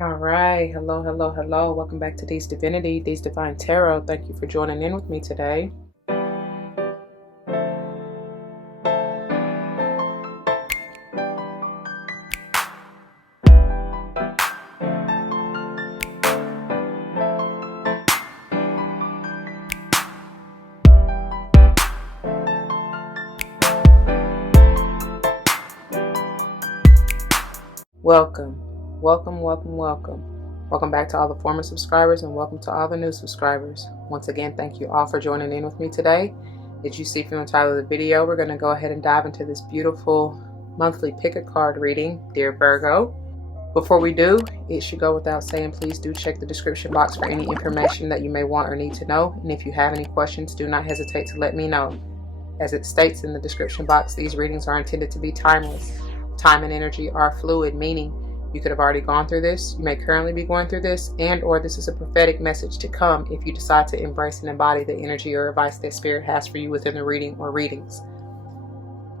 All right. Hello, hello, hello. Welcome back to These Divinity, These Divine Tarot. Thank you for joining in with me today. Welcome, welcome, welcome, welcome. Welcome back to all the former subscribers and welcome to all the new subscribers. Once again, thank you all for joining in with me today. As you see from the title of the video, we're going to go ahead and dive into this beautiful monthly pick a card reading, dear Virgo. Before we do, it should go without saying, please do check the description box for any information that you may want or need to know. And if you have any questions, do not hesitate to let me know. As it states in the description box, these readings are intended to be timeless. Time and energy are fluid, meaning you could have already gone through this, you may currently be going through this, and or this is a prophetic message to come if you decide to embrace and embody the energy or advice that Spirit has for you within the reading or readings.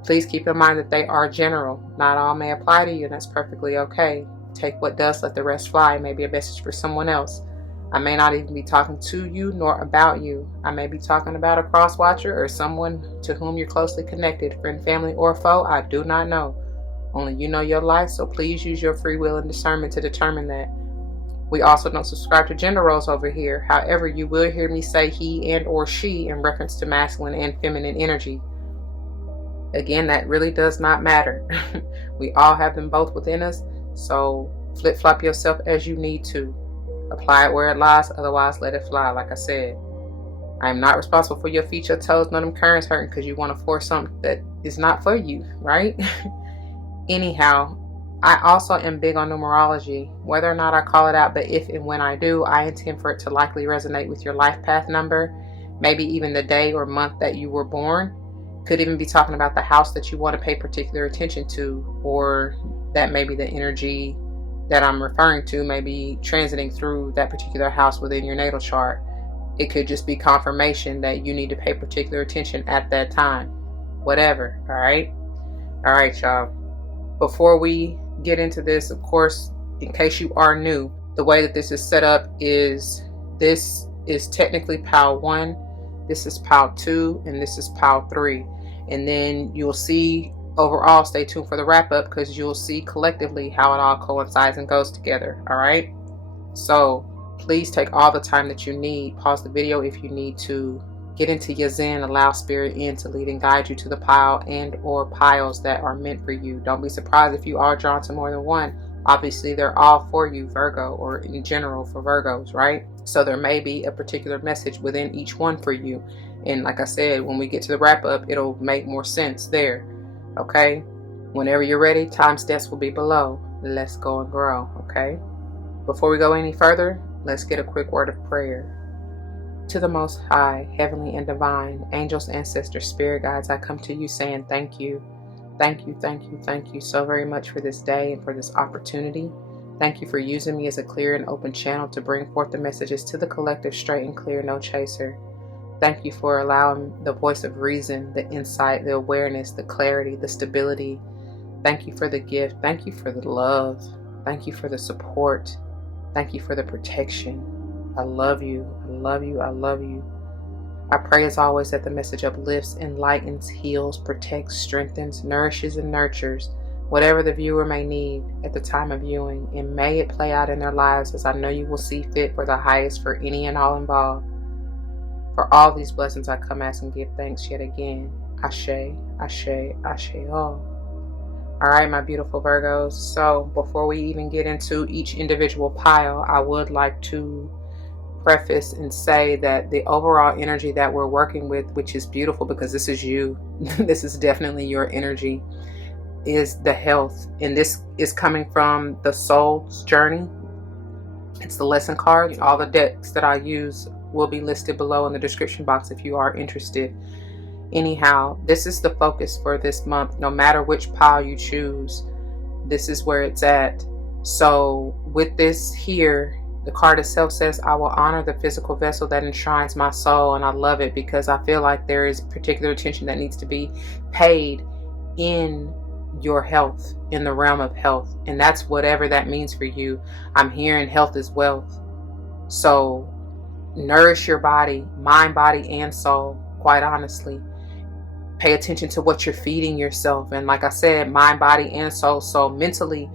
Please keep in mind that they are general. Not all may apply to you, and that's perfectly okay. Take what does, let the rest fly. It may be a message for someone else. I may not even be talking to you nor about you. I may be talking about a cross watcher or someone to whom you're closely connected, friend, family, or foe. I do not know. Only you know your life, so please use your free will and discernment to determine that. We also don't subscribe to gender roles over here. However, you will hear me say he and or she in reference to masculine and feminine energy. Again, that really does not matter. We all have them both within us, so flip-flop yourself as you need to. Apply it where it lies, otherwise let it fly, like I said. I am not responsible for your feet, your toes, none of them currents hurting because you want to force something that is not for you, right? Anyhow, I also am big on numerology, whether or not I call it out, but if and when I do, I intend for it to likely resonate with your life path number, maybe even the day or month that you were born. Could even be talking about the house that you want to pay particular attention to, or that maybe the energy that I'm referring to may be transiting through that particular house within your natal chart. It could just be confirmation that you need to pay particular attention at that time. Whatever, all right? All right, y'all. Before we get into this, of course, in case you are new, the way that this is set up is this is technically pile 1, this is pile 2, and this is pile 3. And then you'll see overall, stay tuned for the wrap up because you'll see collectively how it all coincides and goes together. All right. So please take all the time that you need. Pause the video if you need to. Get into your zen. Allow Spirit in to lead and guide you to the pile and or piles that are meant for you. Don't be surprised if you are drawn to more than one. Obviously, they're all for you, Virgo, or in general for Virgos, right? So there may be a particular message within each one for you. And like I said, when we get to the wrap up, it'll make more sense there. Okay? Whenever you're ready, time steps will be below. Let's go and grow, okay? Before we go any further, let's get a quick word of prayer. To the Most High, Heavenly and Divine, angels, ancestors, spirit guides, I come to you saying thank you. Thank you, thank you, thank you so very much for this day and for this opportunity. Thank you for using me as a clear and open channel to bring forth the messages to the collective straight and clear, no chaser. Thank you for allowing the voice of reason, the insight, the awareness, the clarity, the stability. Thank you for the gift. Thank you for the love. Thank you for the support. Thank you for the protection. I love you. I love you. I love you. I pray as always that the message uplifts, enlightens, heals, protects, strengthens, nourishes, and nurtures whatever the viewer may need at the time of viewing, and may it play out in their lives as I know you will see fit for the highest for any and all involved. For all these blessings I come ask and give thanks yet again. Ashe, Ashe, Ashe all. Alright, my beautiful Virgos. So before we even get into each individual pile, I would like to preface and say that the overall energy that we're working with, which is beautiful because this is you, this is definitely your energy, is the health. And this is coming from the soul's journey. It's the lesson card. All the decks that I use will be listed below in the description box if you are interested. Anyhow, this is the focus for this month. No matter which pile you choose, this is where it's at. So with this here, the card itself says, I will honor the physical vessel that enshrines my soul. And I love it because I feel like there is particular attention that needs to be paid in your health, in the realm of health. And that's whatever that means for you. I'm hearing health is wealth. So nourish your body, mind, body, and soul, quite honestly. Pay attention to what you're feeding yourself. And like I said, mind, body, and soul. So mentally,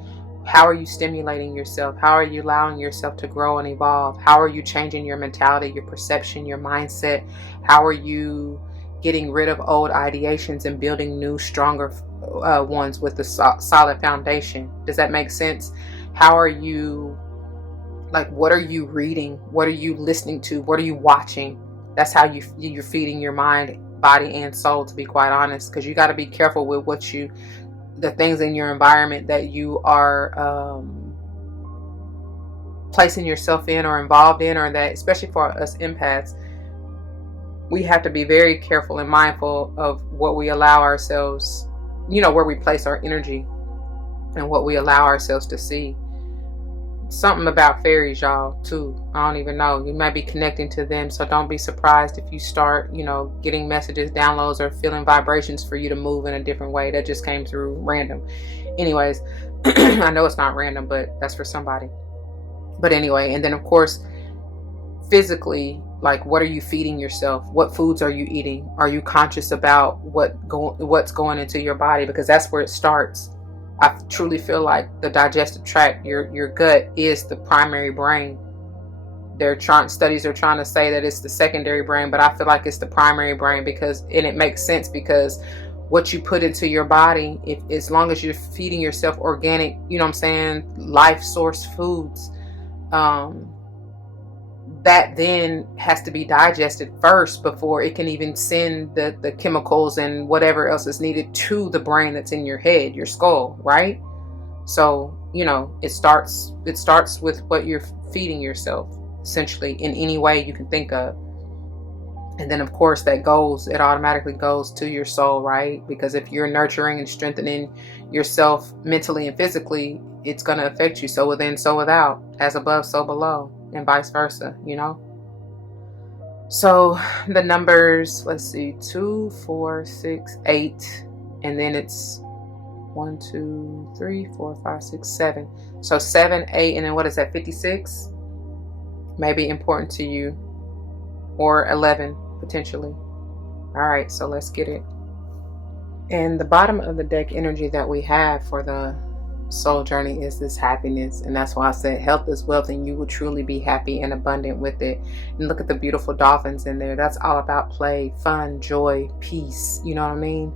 how are you stimulating yourself? How are you allowing yourself to grow and evolve? How are you changing your mentality, your perception, your mindset? How are you getting rid of old ideations and building new, stronger ones with a solid foundation? Does that make sense? How are you, like, what are you reading? What are you listening to? What are you watching? That's how you're feeding your mind, body, and soul, to be quite honest, because you got to be careful with the things in your environment that you are placing yourself in or involved in, or that, especially for us empaths, we have to be very careful and mindful of what we allow ourselves, where we place our energy and what we allow ourselves to see. Something about fairies, y'all, too. I don't even know. You might be connecting to them, so don't be surprised if you start, getting messages, downloads, or feeling vibrations for you to move in a different way. That just came through random. Anyways, I know it's not random, but that's for somebody. But anyway, and then of course, physically, like, what are you feeding yourself? What foods are you eating? Are you conscious about what's going into your body? Because that's where it starts. I truly feel like the digestive tract, your gut, is the primary brain. Studies are trying to say that it's the secondary brain, but I feel like it's the primary brain, and it makes sense, because what you put into your body, as long as you're feeding yourself organic, life source foods, that then has to be digested first before it can even send the chemicals and whatever else is needed to the brain that's in your head, your skull, right? So, it starts with what you're feeding yourself, essentially, in any way you can think of. And then of course it automatically goes to your soul, right? Because if you're nurturing and strengthening yourself mentally and physically, it's going to affect you. So within, so without, as above, so below, and vice versa, So the numbers, let's see, 2, 4, 6, 8, and then it's 1, 2, 3, 4, 5, 6, 7. So 7, 8, and then what is that, 56? May be important to you, or 11 potentially. All right, so let's get it. And the bottom of the deck energy that we have for the soul journey is this happiness, and that's why I said health is wealth, and you will truly be happy and abundant with it. And look at the beautiful dolphins in there. That's all about play, fun, joy, peace. You know what I mean?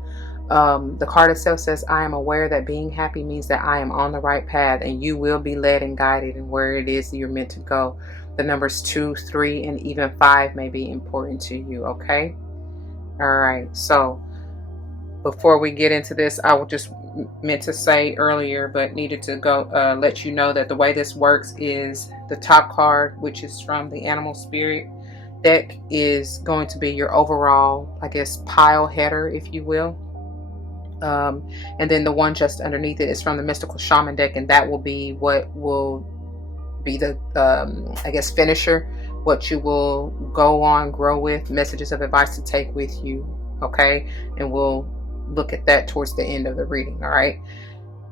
The card itself says, I am aware that being happy means that I am on the right path, and you will be led and guided in where it is you're meant to go. The numbers 2, 3, and even 5 may be important to you. Okay. All right. So before we get into this, I will just meant to say earlier, but needed to go let you know that the way this works is the top card, which is from the Animal Spirit deck, is going to be your overall, I guess, pile header, if you will. And then the one just underneath it is from the Mystical Shaman deck, and that will be what will be the I guess, finisher, what you will go on, grow with, messages of advice to take with you. Okay, and we'll look at that towards the end of the reading. All right.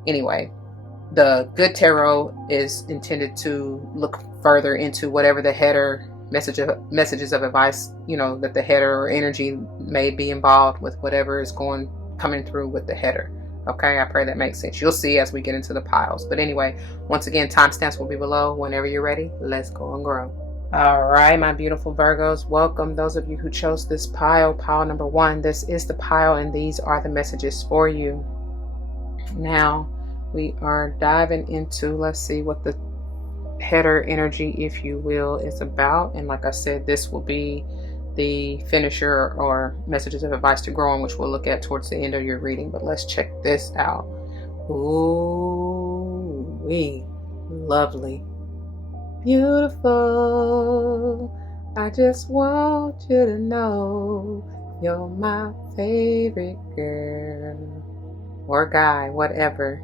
Anyway, the good tarot is intended to look further into whatever the header messages of advice, that the header or energy may be involved with, whatever is coming through with the header. Okay, I pray that makes sense. You'll see as we get into the piles. But anyway, once again, timestamps will be below. Whenever you're ready, let's go and grow. All right, my beautiful Virgos, welcome. Those of you who chose this pile number 1, this is the pile, and these are the messages for you. Now we are diving into, let's see what the header energy, if you will, is about. And like I said, this will be the finisher or messages of advice to grow on, which we'll look at towards the end of your reading. But let's check this out. Ooh, lovely, beautiful. I just want you to know you're my favorite girl or guy, whatever.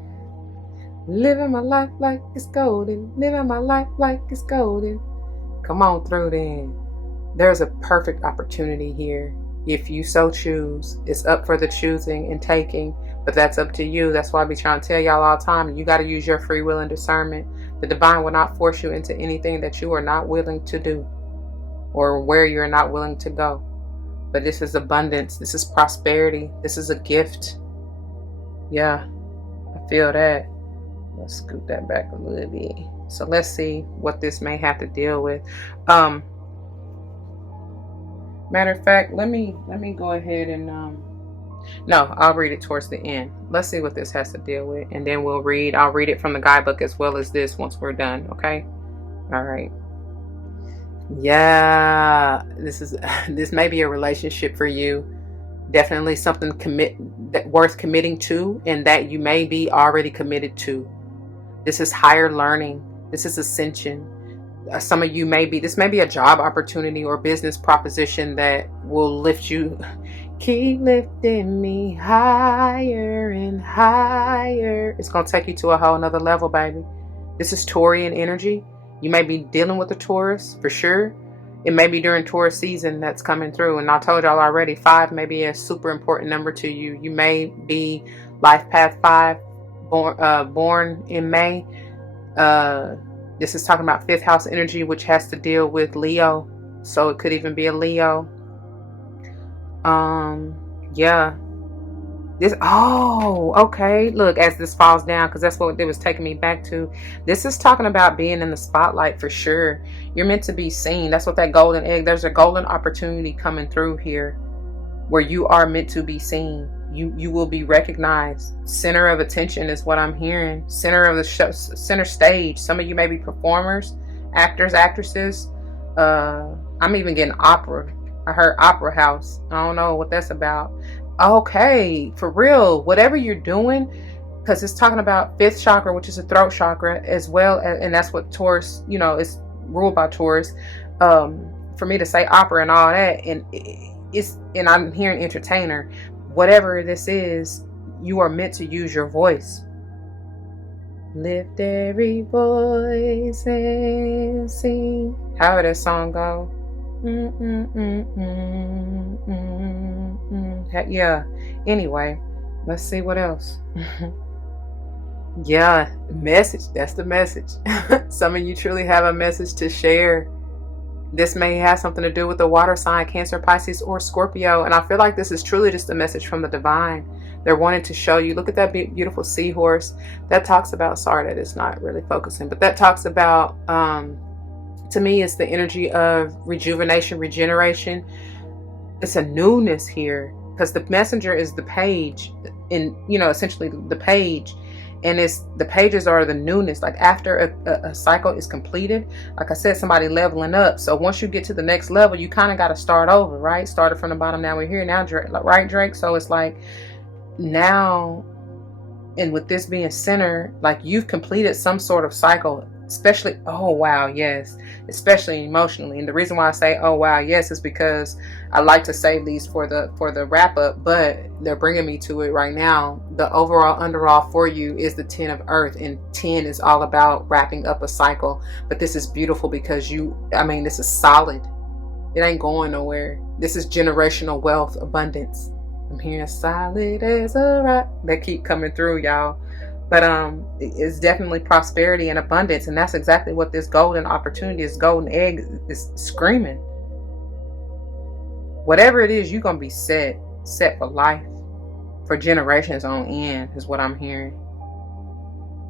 Living my life like it's golden. Living my life like it's golden. Come on through then. There's a perfect opportunity here. If you so choose, it's up for the choosing and taking, But that's up to you. That's why I be trying to tell y'all all the time. You got to use your free will and discernment. The divine will not force you into anything that you are not willing to do or where you're not willing to go. But this is abundance. This is prosperity. This is a gift. Yeah, I feel that. Let's scoot that back a little bit. So let's see what this may have to deal with. Matter of fact, let me go ahead and no, I'll read it towards the end. Let's see what this has to deal with, and then I'll read it from the guidebook as well as this once we're done. Okay. All right. Yeah, this may be a relationship for you. Definitely something worth committing to, and that you may be already committed to. This is higher learning. This is ascension. Some of you this may be a job opportunity or business proposition that will lift you. Keep lifting me higher and higher. It's going to take you to a whole nother level, baby. This is Taurian energy. You may be dealing with a Taurus for sure. It may be during Taurus season that's coming through. And I told y'all already, 5 may be a super important number to you. You may be life path 5, born in May. This is talking about 5th house energy, which has to deal with Leo. So it could even be a Leo. Yeah. Okay. Look, as this falls down, because that's what it was taking me back to. This is talking about being in the spotlight for sure. You're meant to be seen. That's what that golden egg, there's a golden opportunity coming through here where you are meant to be seen. You will be recognized. Center of attention is what I'm hearing. Center of the center stage. Some of you may be performers, actors, actresses. I'm even getting opera. I heard opera house. I don't know what that's about. Okay, for real. Whatever you're doing, because it's talking about 5th chakra, which is a throat chakra, as well as, and that's what Taurus, is ruled by Taurus. For me to say opera and all that, and I'm hearing entertainer. Whatever this is, you are meant to use your voice. Lift every voice and sing. However that song go. Yeah. Anyway, let's see what else. Yeah, message. That's the message. Some of you truly have a message to share. This may have something to do with the water sign, Cancer, Pisces, or Scorpio. And I feel like this is truly just a message from the divine. They're wanting to show you. Look at that beautiful seahorse. That talks about, sorry that it's not really focusing, but that talks about, to me, it's the energy of rejuvenation, regeneration. It's a newness here because the messenger is the page, in essentially the page. And the pages are the newness. Like after a cycle is completed, like I said, somebody leveling up. So once you get to the next level, you kind of got to start over, right? Started from the bottom, now we're here, now, right, Drake? So it's like now, and with this being center, like you've completed some sort of cycle, especially, oh wow, yes, especially emotionally. And the reason why I say oh wow, yes, is because I like to save these for the wrap up, but they're bringing me to it right now. The overall underall for you is the 10 of earth, and 10 is all about wrapping up a cycle. But this is beautiful because this is solid. It ain't going nowhere. This is generational wealth, abundance. I'm hearing solid as a rock. They keep coming through, y'all. But it's definitely prosperity and abundance, and that's exactly what this golden opportunity, this golden egg is screaming. Whatever it is, you're gonna be set for life, for generations on end, is what I'm hearing.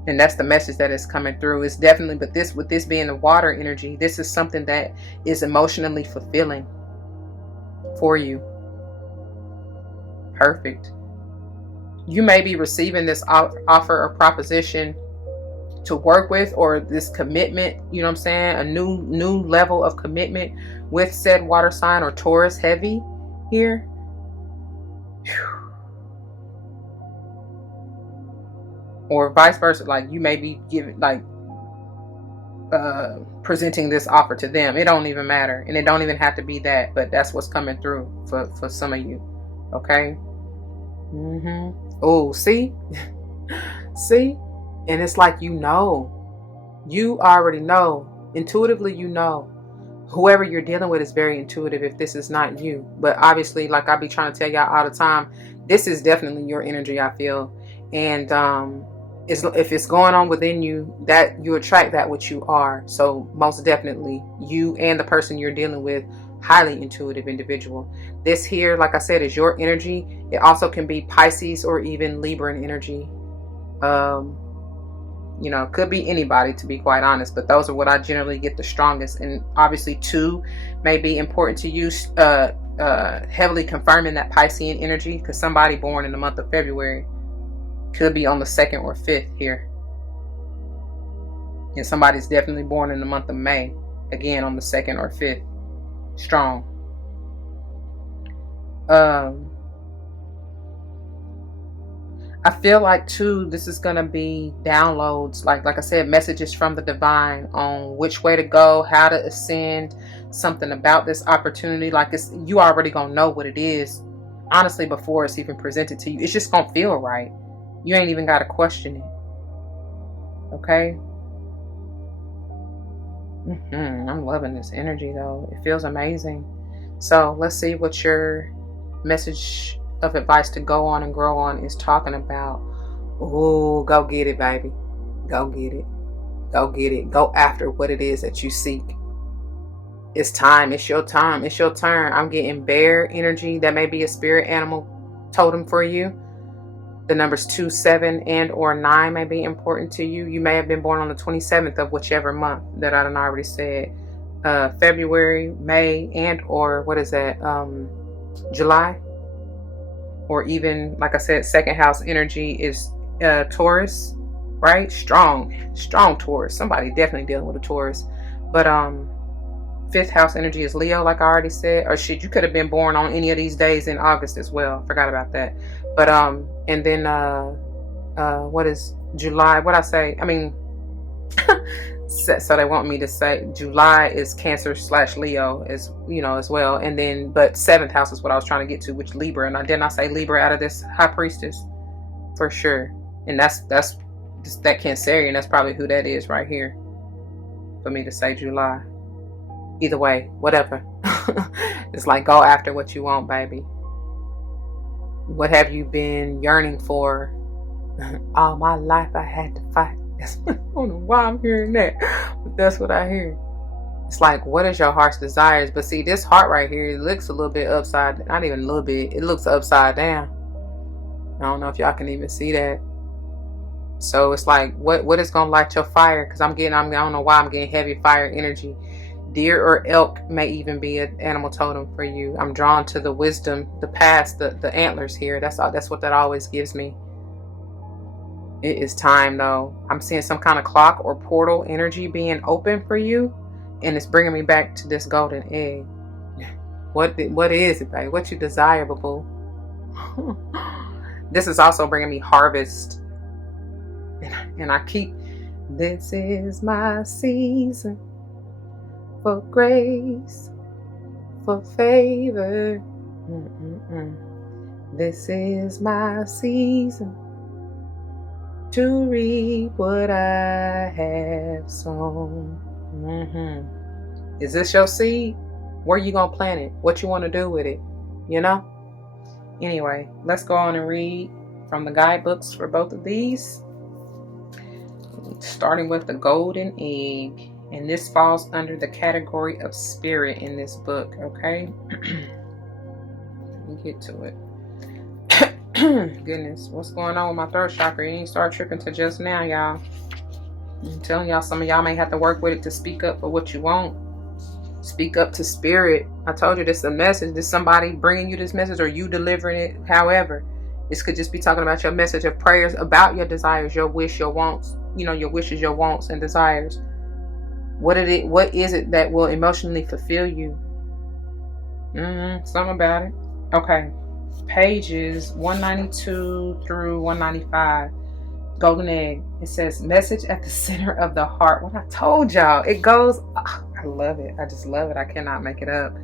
And that's the message that is coming through. It's definitely, but with this being the water energy, this is something that is emotionally fulfilling for you. Perfect. You may be receiving this offer or proposition to work with, or this commitment, you know what I'm saying? A new level of commitment with said water sign or Taurus heavy here. Whew. Or vice versa, like you may be giving, presenting this offer to them. It don't even matter, and it don't even have to be that, but that's what's coming through for some of you. Okay. Oh, see? See? And it's like, you already know. Intuitively, whoever you're dealing with is very intuitive if this is not you. But obviously, like I be trying to tell y'all all the time, this is definitely your energy, I feel. And if it's going on within you, that you attract that which you are. So most definitely, you and the person you're dealing with, highly intuitive individual. This here, like I said, is your energy. It also can be Pisces or even Libran energy. You know, could be anybody, to be quite honest, but those are what I generally get the strongest. And obviously 2 may be important to you, heavily confirming that Piscean energy, because somebody born in the month of February could be on the 2nd or 5th here. And somebody's definitely born in the month of May, again on the 2nd or 5th. Strong. I feel like too, this is gonna be downloads, like I said, messages from the divine on which way to go, how to ascend, something about this opportunity. Like you already gonna know what it is, honestly, before it's even presented to you. It's just gonna feel right. You ain't even gotta question it. Okay. I'm loving this energy though. It feels amazing. So let's see what your message of advice to go on and grow on is talking about. Oh, go get it, baby. Go get it. Go get it. Go after what it is that you seek. It's time. It's your time. It's your turn. I'm getting bear energy. That may be a spirit animal totem for you. The numbers 2, 7, and or 9 may be important to you. You may have been born on the 27th of whichever month that I done already said. February, May, and or what is that? July. Or even, like I said, 2nd house energy is Taurus, right? Strong Taurus. Somebody definitely dealing with a Taurus. But 5th house energy is Leo, like I already said. Or shit, you could have been born on any of these days in August as well. Forgot about that. But and then what is July? What I say? I mean, so they want me to say July is Cancer / Leo, as you know, as well. And then, but 7th house is what I was trying to get to, which Libra. And didn't I say Libra out of this High Priestess? For sure. And that's that Cancerian. That's probably who that is right here. For me to say July. Either way, whatever. It's like, go after what you want, baby. What have you been yearning for? All my life I had to fight. I don't know why I'm hearing that, but that's what I hear. It's like, what is your heart's desires? But see, this heart right here, it looks a little bit upside, not even a little bit, it looks upside down. I don't know if y'all can even see that. So it's like, what is gonna light your fire? Because I don't know why I'm getting heavy fire energy. Deer or elk may even be an animal totem for you. I'm drawn to the wisdom, the past, the antlers here. That's what that always gives me. It is time though. I'm seeing some kind of clock or portal energy being open for you, and it's bringing me back to this golden egg. What is it, babe? What you desire, boo? This is also bringing me harvest, and I keep. This is my season for grace, for favor. This is my season to reap what I have sown. Is this your seed? Where you gonna plant it? What you want to do with it? You know? Anyway, let's go on and read from the guidebooks for both of these. Starting with the golden egg. And this falls under the category of spirit in this book, okay? Let me get to it. Goodness, what's going on with my throat chakra? It ain't start tripping till just now, y'all. I'm telling y'all, some of y'all may have to work with it to speak up for what you want. Speak up to spirit. I told you this is a message. This somebody bringing you this message, or you delivering it. However, this could just be talking about your message of prayers about your desires, your wish, your wants. You know, your wishes, your wants, and desires. What is it that will emotionally fulfill you? Something about it. Okay. Pages 192 through 195. Golden egg. It says, message at the center of the heart. What I told y'all. It goes. Oh, I love it. I just love it. I cannot make it up.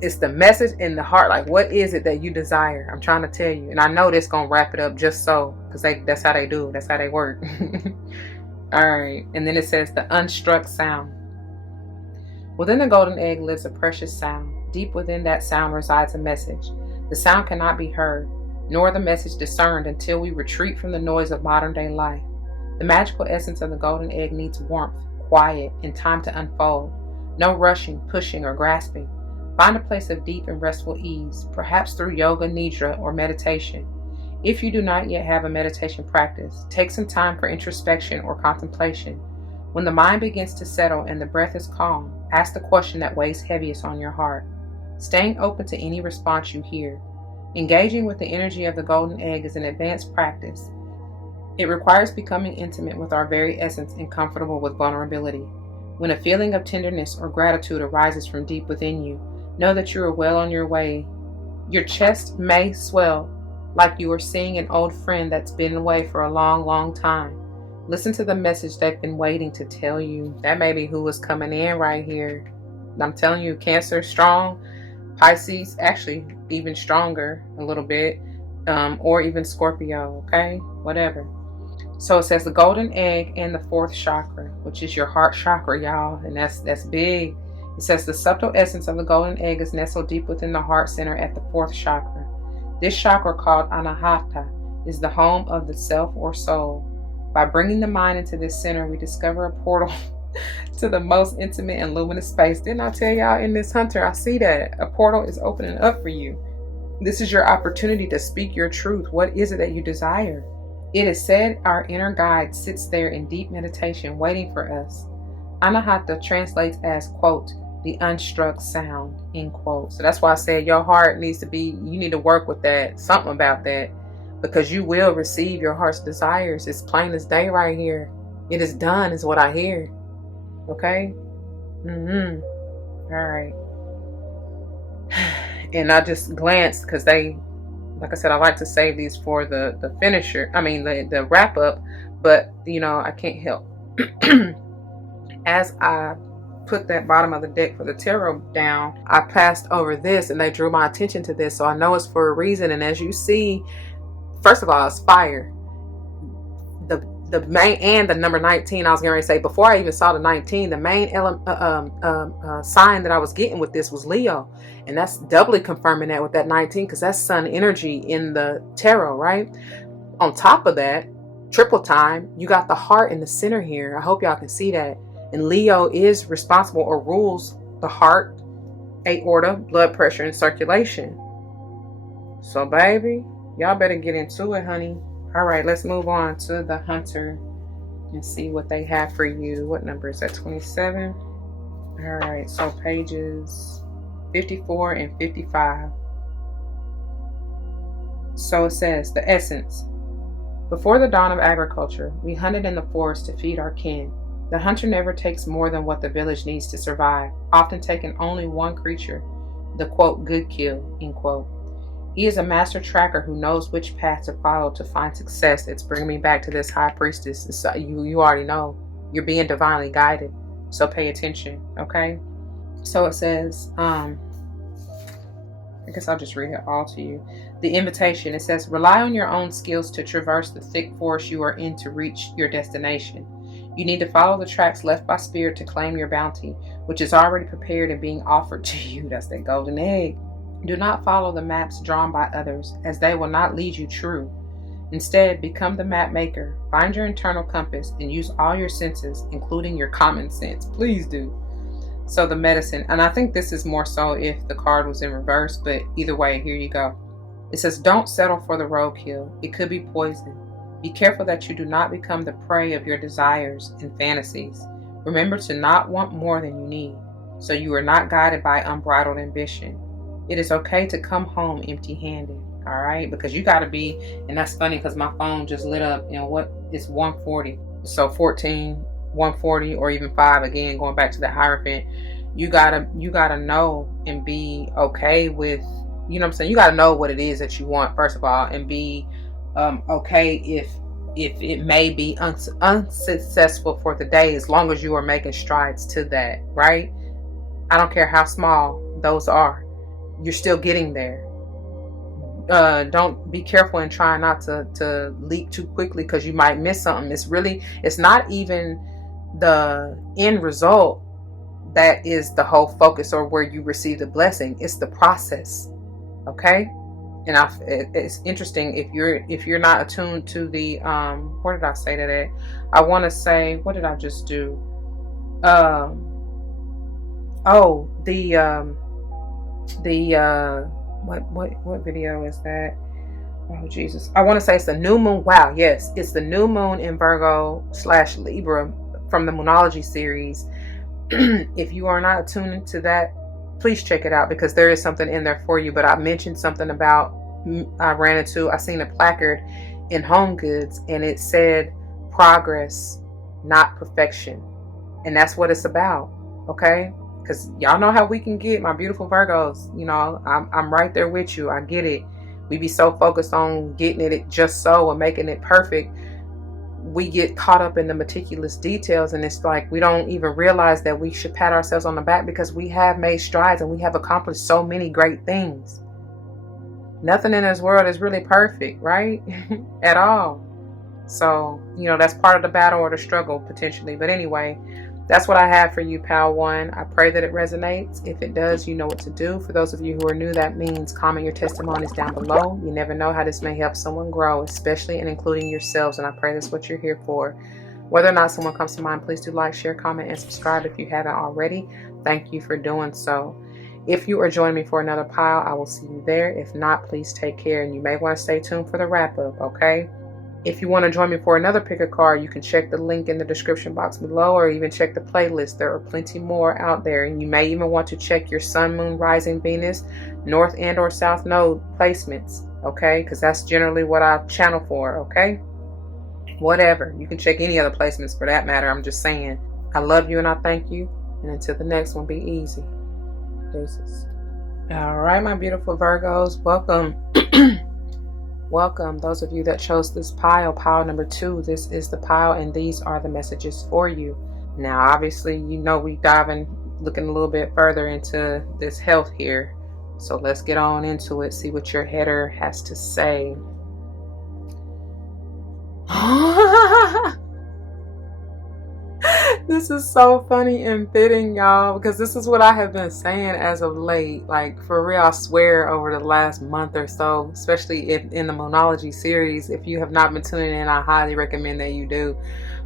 It's the message in the heart. Like, what is it that you desire? I'm trying to tell you. And I know this going to wrap it up just so. Because that's how they do. That's how they work. All right. And then it says the unstruck sound. Within the golden egg lives a precious sound. Deep within that sound resides a message. The sound cannot be heard, nor the message discerned until we retreat from the noise of modern day life. The magical essence of the golden egg needs warmth, quiet, and time to unfold. No rushing, pushing, or grasping. Find a place of deep and restful ease, perhaps through yoga, nidra, or meditation. If you do not yet have a meditation practice, take some time for introspection or contemplation. When the mind begins to settle and the breath is calm, ask the question that weighs heaviest on your heart, staying open to any response you hear. Engaging with the energy of the golden egg is an advanced practice. It requires becoming intimate with our very essence and comfortable with vulnerability. When a feeling of tenderness or gratitude arises from deep within you, know that you are well on your way. Your chest may swell like you are seeing an old friend that's been away for a long, long time. Listen to the message they've been waiting to tell you. That may be who is coming in right here. I'm telling you, Cancer, strong. Pisces, actually even stronger a little bit. Or even Scorpio, okay? Whatever. So it says the golden egg and the fourth chakra, which is your heart chakra, y'all. And that's big. It says the subtle essence of the golden egg is nestled deep within the heart center at the fourth chakra. This chakra, called Anahata, is the home of the self or soul. By bringing the mind into this center, we discover a portal to the most intimate and luminous space. Didn't I tell y'all in this Hunter? I see that. A portal is opening up for you. This is your opportunity to speak your truth. What is it that you desire? It is said our inner guide sits there in deep meditation waiting for us. Anahata translates as, quote, the unstruck sound, end quote. So that's why I said your heart needs to be, you need to work with that, something about that. Because you will receive your heart's desires. It's plain as day right here. It is done, is what I hear. Okay? All right. And I just glanced because they, like I said, I like to save these for the finisher. I mean, the wrap up. But, you know, I can't help. As I put that bottom of the deck for the tarot down, I passed over this and they drew my attention to this. So I know it's for a reason. And as you see, first of all, it's fire. The main, and the number 19, I was going to say, before I even saw the 19, the main sign that I was getting with this was Leo. And that's doubly confirming that with that 19, because that's sun energy in the tarot, right? On top of that, triple time, you got the heart in the center here. I hope y'all can see that. And Leo is responsible or rules the heart, aorta, blood pressure, and circulation. So, baby, y'all better get into it, honey. All right, let's move on to the Hunter and see what they have for you. What number is that? 27? All right, so pages 54 and 55. So it says, the essence. Before the dawn of agriculture, we hunted in the forest to feed our kin. The hunter never takes more than what the village needs to survive, often taking only one creature, the, quote, good kill, end quote. He is a master tracker who knows which path to follow to find success. It's bringing me back to this high priestess. So you already know. You're being divinely guided. So pay attention, okay? So it says, I guess I'll just read it all to you. The invitation, it says, rely on your own skills to traverse the thick forest you are in to reach your destination. You need to follow the tracks left by spirit to claim your bounty, which is already prepared and being offered to you. That's that golden egg. Do not follow the maps drawn by others, as they will not lead you true. Instead, become the map maker. Find your internal compass and use all your senses, including your common sense. Please do. So the medicine, and I think this is more so if the card was in reverse, but either way, here you go. It says, don't settle for the roadkill. It could be poison. Be careful that you do not become the prey of your desires and fantasies. Remember to not want more than you need, so you are not guided by unbridled ambition. It is okay to come home empty-handed, all right? Because you got to be, and that's funny because my phone just lit up, you know what? It's 140. So 14, 140, or even 5, again, going back to the Hierophant. You gotta know and be okay with, you know what I'm saying? You got to know what it is that you want, first of all, and be okay if it may be unsuccessful for the day, as long as you are making strides to that, right? I don't care how small those are. You're still getting there. don't be careful and try not to leap too quickly, because you might miss something. It's not even the end result that is the whole focus or where you receive the blessing. It's the process. Okay. And it's interesting, if you're not attuned to the where did I say that at? I want to say, what did I just do? Oh, what video is that? Oh Jesus, I want to say it's the new moon. Wow, yes, it's the new moon in Virgo / Libra from the Moonology series. If you are not attuned to that, please check it out, because there is something in there for you. But I mentioned something about, I seen a placard in Home Goods, and it said progress, not perfection. And that's what it's about. Okay. Because y'all know how we can get, my beautiful Virgos. You know, I'm right there with you. I get it. We be so focused on getting it just so and making it perfect. We get caught up in the meticulous details, and it's like we don't even realize that we should pat ourselves on the back, because we have made strides and we have accomplished so many great things. Nothing in this world is really perfect, right? At all. So, you know, that's part of the battle or the struggle potentially. But anyway, that's what I have for you, Pal One. I pray that it resonates. If it does, you know what to do. For those of you who are new, that means comment your testimonies down below. You never know how this may help someone grow, especially and including yourselves. And I pray that's what you're here for. Whether or not someone comes to mind, please do like, share, comment, and subscribe if you haven't already. Thank you for doing so. If you are joining me for another pile, I will see you there. If not, please take care. And you may want to stay tuned for the wrap up, okay? If you want to join me for another pick a card, you can check the link in the description box below, or even check the playlist. There are plenty more out there. And you may even want to check your sun, moon, rising, Venus, north and or south node placements. Okay. Because that's generally what I channel for. Okay. Whatever. You can check any other placements for that matter. I'm just saying. I love you and I thank you. And until the next one, be easy. Deuces. All right, my beautiful Virgos. Welcome. Welcome, those of you that chose this pile number 2. This is the pile, and these are the messages for you. Now, obviously, you know we looking a little bit further into this health here. So let's get on into it, see what your header has to say. This is so funny and fitting, y'all, because this is what I have been saying as of late. Like, for real, I swear, over the last month or so, especially in the Moonology series. If you have not been tuning in, I highly recommend that you do.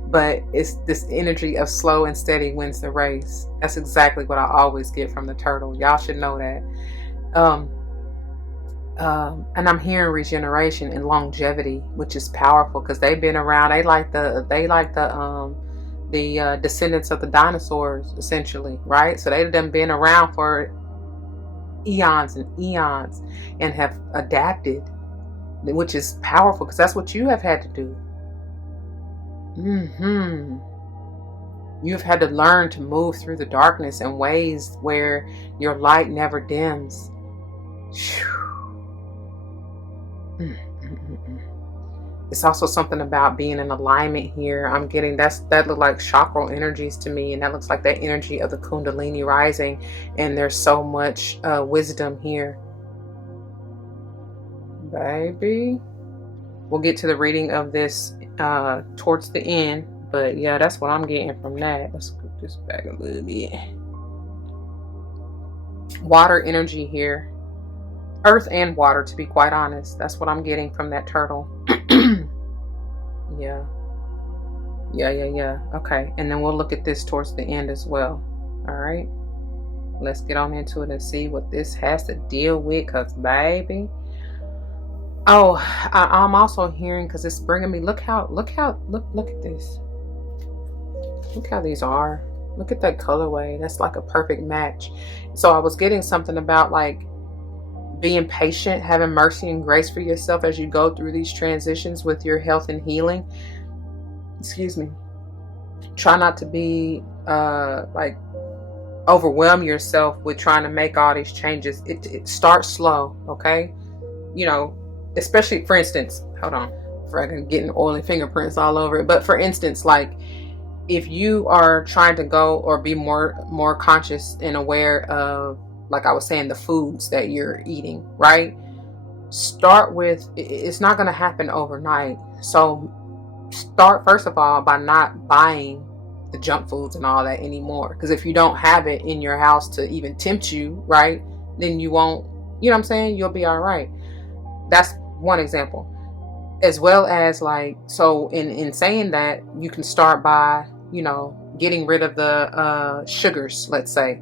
But it's this energy of slow and steady wins the race. That's exactly what I always get from the turtle. Y'all should know that. And I'm hearing regeneration and longevity, which is powerful, because they've been around. They like the descendants of the dinosaurs, essentially, right? So they've been around for eons and eons and have adapted, which is powerful, because that's what you have had to do. You've had to learn to move through the darkness in ways where your light never dims. It's also something about being in alignment here. I'm getting that look like chakral energies to me, and that looks like that energy of the Kundalini rising, and there's so much wisdom here. Baby, we'll get to the reading of this towards the end, but yeah, that's what I'm getting from that. Let's scoop this back a little bit. Water energy here. Earth and water, to be quite honest. That's what I'm getting from that turtle. Yeah. Okay. And then we'll look at this towards the end as well. All right. Let's get on into it and see what this has to deal with. Because, baby. Oh, I'm also hearing, because it's bringing me, look at this. Look how these are. Look at that colorway. That's like a perfect match. So I was getting something about like being patient, having mercy and grace for yourself as you go through these transitions with your health and healing. Excuse me. Try not to be like overwhelm yourself with trying to make all these changes. It starts slow, okay? You know, especially, for instance, hold on, I'm getting oily fingerprints all over it. But for instance, like if you are trying to go or be more conscious and aware of, like I was saying, the foods that you're eating, right? start with, it's not going to happen overnight. So start first of all by not buying the junk foods and all that anymore, because if you don't have it in your house to even tempt you, right, then you won't, you know what I'm saying, you'll be all right. That's one example. As well as, like, so in saying that, you can start by, you know, getting rid of the sugars, let's say.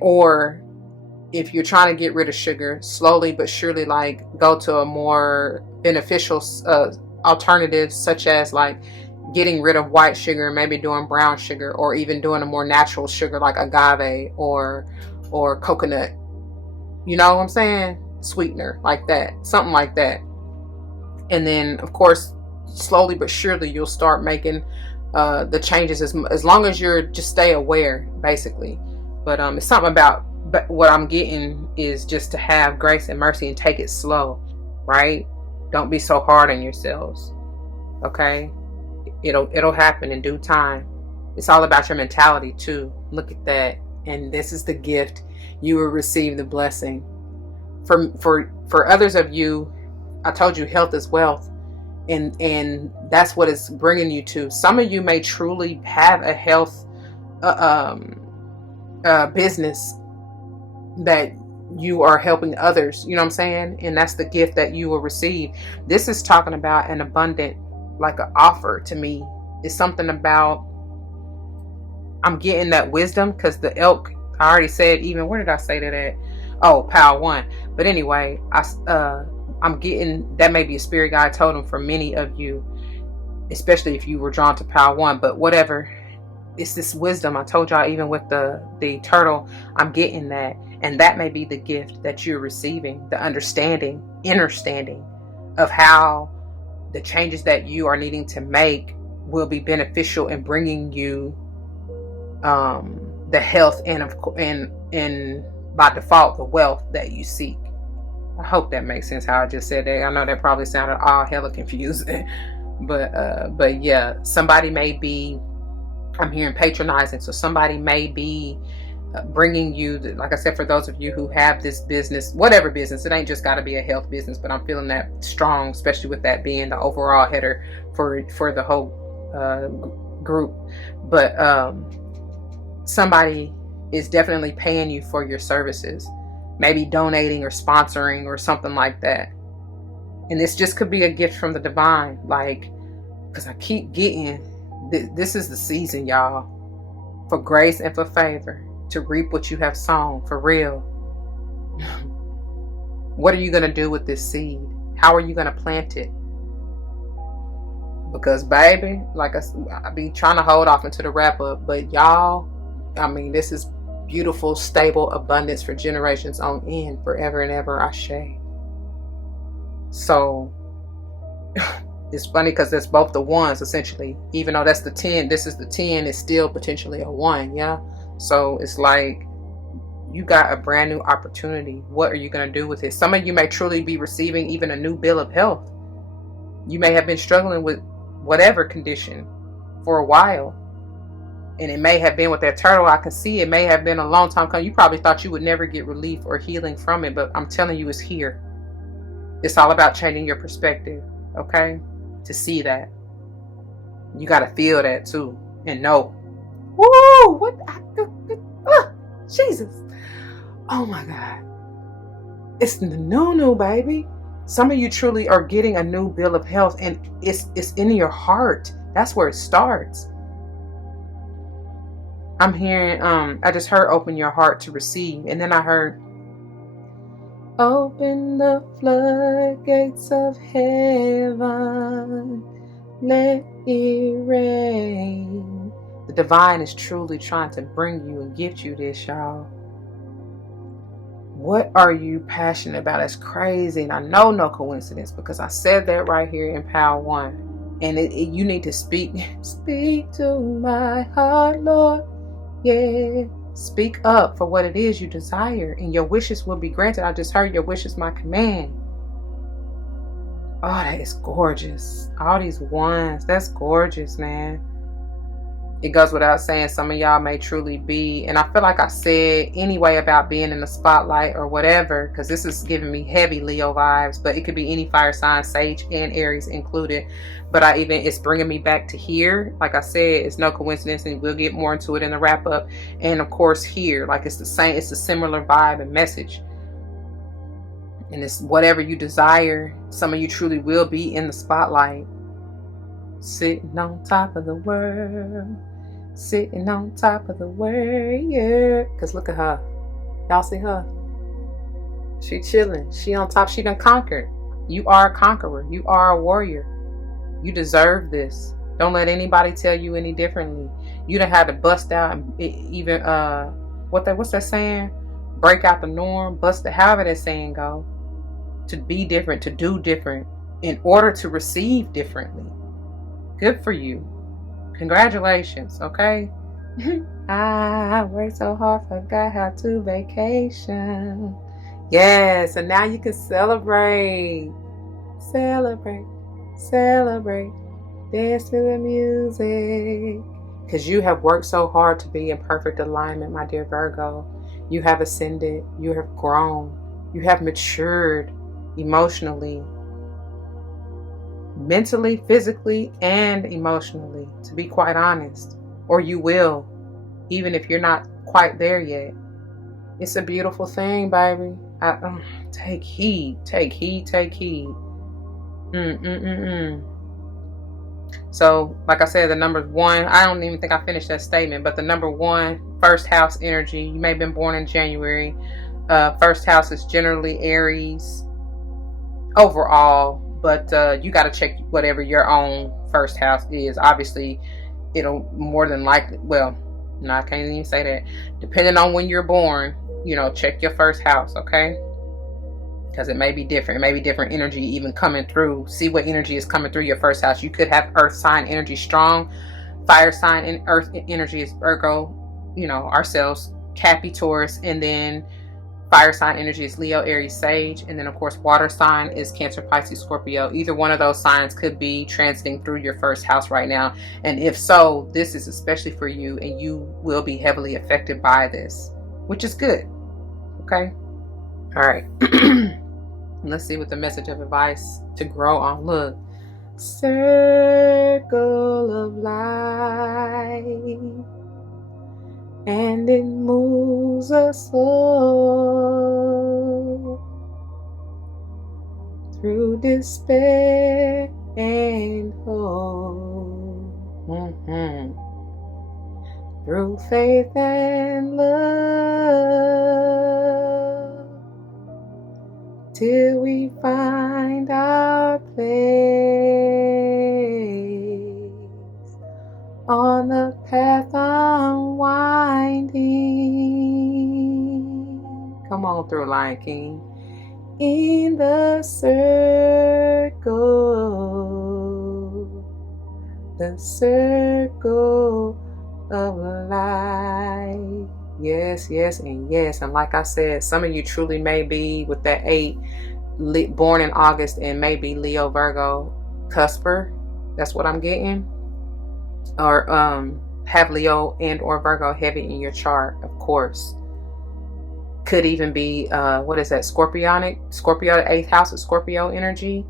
Or if you're trying to get rid of sugar, slowly but surely, like, go to a more beneficial alternative, such as like getting rid of white sugar and maybe doing brown sugar, or even doing a more natural sugar like agave or coconut, you know what I'm saying, sweetener, like that, something like that. And then of course, slowly but surely, you'll start making the changes, as long as you're just stay aware, basically. But it's something about, but what I'm getting is just to have grace and mercy and take it slow, right? Don't be so hard on yourselves. Okay? It'll happen in due time. It's all about your mentality too. Look at that. And this is the gift. You will receive the blessing. For others of you, I told you health is wealth. And that's what it's bringing you to. Some of you may truly have a health business that you are helping others, you know what I'm saying? And that's the gift that you will receive. This is talking about an abundant, like an offer to me. It's something about, I'm getting that wisdom, because the elk, I already said, even, where did I say that at? Oh, Power 1. But anyway, I'm getting, that may be a spirit guide totem for many of you, especially if you were drawn to Power 1, but whatever. It's this wisdom. I told y'all, even with the turtle, I'm getting that. And that may be the gift that you're receiving, the understanding, understanding of how the changes that you are needing to make will be beneficial in bringing you the health and by default the wealth that you seek. I hope that makes sense how I just said that. I know that probably sounded all hella confusing, but yeah, somebody may be, I'm hearing patronizing, so somebody may be bringing you, like I said, for those of you who have this business, whatever business, it ain't just got to be a health business, but I'm feeling that strong, especially with that being the overall header for the whole group. But somebody is definitely paying you for your services, maybe donating or sponsoring or something like that. And this just could be a gift from the divine, like, because I keep getting, this is the season, y'all, for grace and for favor, to reap what you have sown, for real. What are you going to do with this seed? How are you going to plant it? Because baby, like I be trying to hold off into the wrap up, but y'all, I mean, this is beautiful, stable abundance for generations on end, forever and ever. Ashe. So it's funny because there's both the ones, essentially. Even though that's the 10, this is the 10, it's still potentially a 1, yeah? So it's like, you got a brand new opportunity. What are you going to do with it? Some of you may truly be receiving even a new bill of health. You may have been struggling with whatever condition for a while. And it may have been with that turtle. I can see it may have been a long time coming. You probably thought you would never get relief or healing from it, but I'm telling you, it's here. It's all about changing your perspective, okay? To see that. You got to feel that too and know. Woo! What? Jesus. Oh my God. It's the no, baby. Some of you truly are getting a new bill of health, and it's in your heart. That's where it starts. I'm hearing, I just heard open your heart to receive. And then I heard, open the floodgates of heaven. Let it rain. The divine is truly trying to bring you and gift you this, y'all. What are you passionate about? It's crazy. And I know no coincidence, because I said that right here in Power 1. And you need to speak to my heart, Lord. Yeah. Speak up for what it is you desire, and your wishes will be granted. I just heard your wish is my command. Oh, that is gorgeous. All these ones. That's gorgeous, man. it goes without saying, some of y'all may truly be, and I feel like I said anyway about being in the spotlight or whatever, because this is giving me heavy Leo vibes, but it could be any fire sign, Sage and Aries included. But it's bringing me back to here. Like I said, it's no coincidence, and we'll get more into it in the wrap up. And of course here, like it's a similar vibe and message. And it's whatever you desire. Some of you truly will be in the spotlight, sitting on top of the world, sitting on top of the world, yeah. Because look at her. Y'all see her? She chilling. She on top. She done conquered. You are a conqueror. You are a warrior. You deserve this. Don't let anybody tell you any differently. You done had to bust out and even what's that saying? Break out the norm, bust it, however that saying go. To be different, to do different, in order to receive differently. Good for you. Congratulations, okay? I worked so hard, forgot how to vacation. Yes, and now you can celebrate. Celebrate, celebrate, dance to the music. Because you have worked so hard to be in perfect alignment, my dear Virgo. You have ascended, you have grown, you have matured emotionally, mentally, physically, and emotionally, to be quite honest. Or you will, even if you're not quite there yet. It's a beautiful thing, baby. Take heed, take heed, take heed. So, like I said, the number 1, I don't even think I finished that statement, but the number 1, first house energy. You may have been born in January. First house is generally Aries overall, but you got to check whatever your own first house is. Obviously, it'll more than likely, well, no, I can't even say that. Depending on when you're born, check your first house, okay? Because it may be different. It may be different energy even coming through. See what energy is coming through your first house. You could have earth sign energy strong. Fire sign and earth energy is Virgo, ourselves, Cappy, Taurus, and then fire sign energy is Leo, Aries, Sage, and then of course water sign is Cancer, Pisces, Scorpio. Either one of those signs could be transiting through your first house right now, and if so, this is especially for you, and you will be heavily affected by this, which is good. Okay, all right. Let's see what the message of advice to grow on. Look, circle of life, and it moves us all through despair and hope, through faith and love, till we find our place on the path unwinding. Come on through, Lion King. In the circle of life. Yes, yes, and yes. And like I said, some of you truly may be with that 8, born in August, and maybe Leo, Virgo, cusper. That's what I'm getting. Or have Leo and or Virgo heavy in your chart, of course. Could even be what is that, Scorpio, the 8th house of Scorpio energy.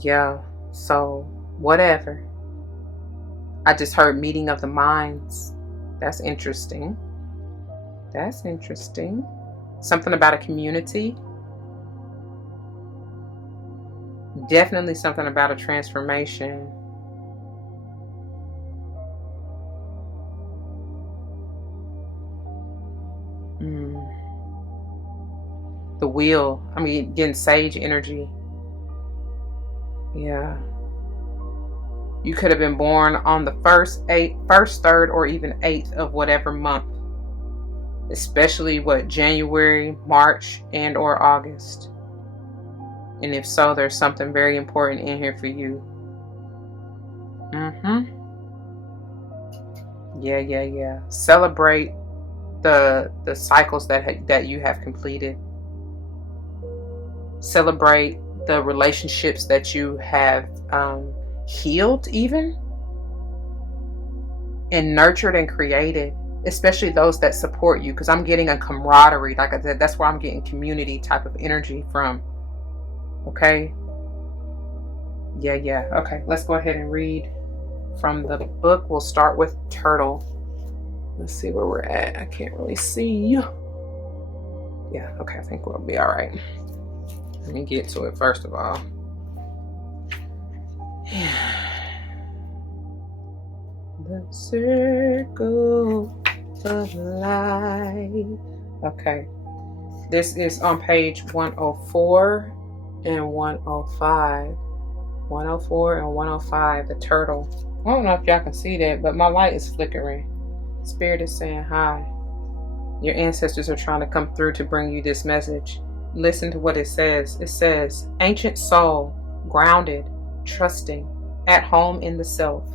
Yeah, so whatever. I just heard meeting of the minds. That's interesting. That's interesting. Something about a community. Definitely something about a transformation. The wheel. I mean, getting sage energy. Yeah. You could have been born on the 1st, 3rd, or even 8th of whatever month. Especially January, March, and or August. And if so, there's something very important in here for you. Yeah. Celebrate the cycles that you have completed. Celebrate the relationships that you have healed even. and nurtured and created, especially those that support you, because I'm getting a camaraderie. Like I said, that's where I'm getting community type of energy from. Okay. Yeah. Okay, let's go ahead and read from the book. We'll start with Turtle. Let's see where we're at. I can't really see. Yeah, okay, I think we'll be all right. Let me get to it first of all. The circle of life. Okay, this is on page 104 and 105. 104 and 105, the turtle. I don't know if y'all can see that, but my light is flickering. Spirit is saying hi. Your ancestors are trying to come through to bring you this message. Listen to what it says. It says, ancient soul, grounded, trusting, at home in the self.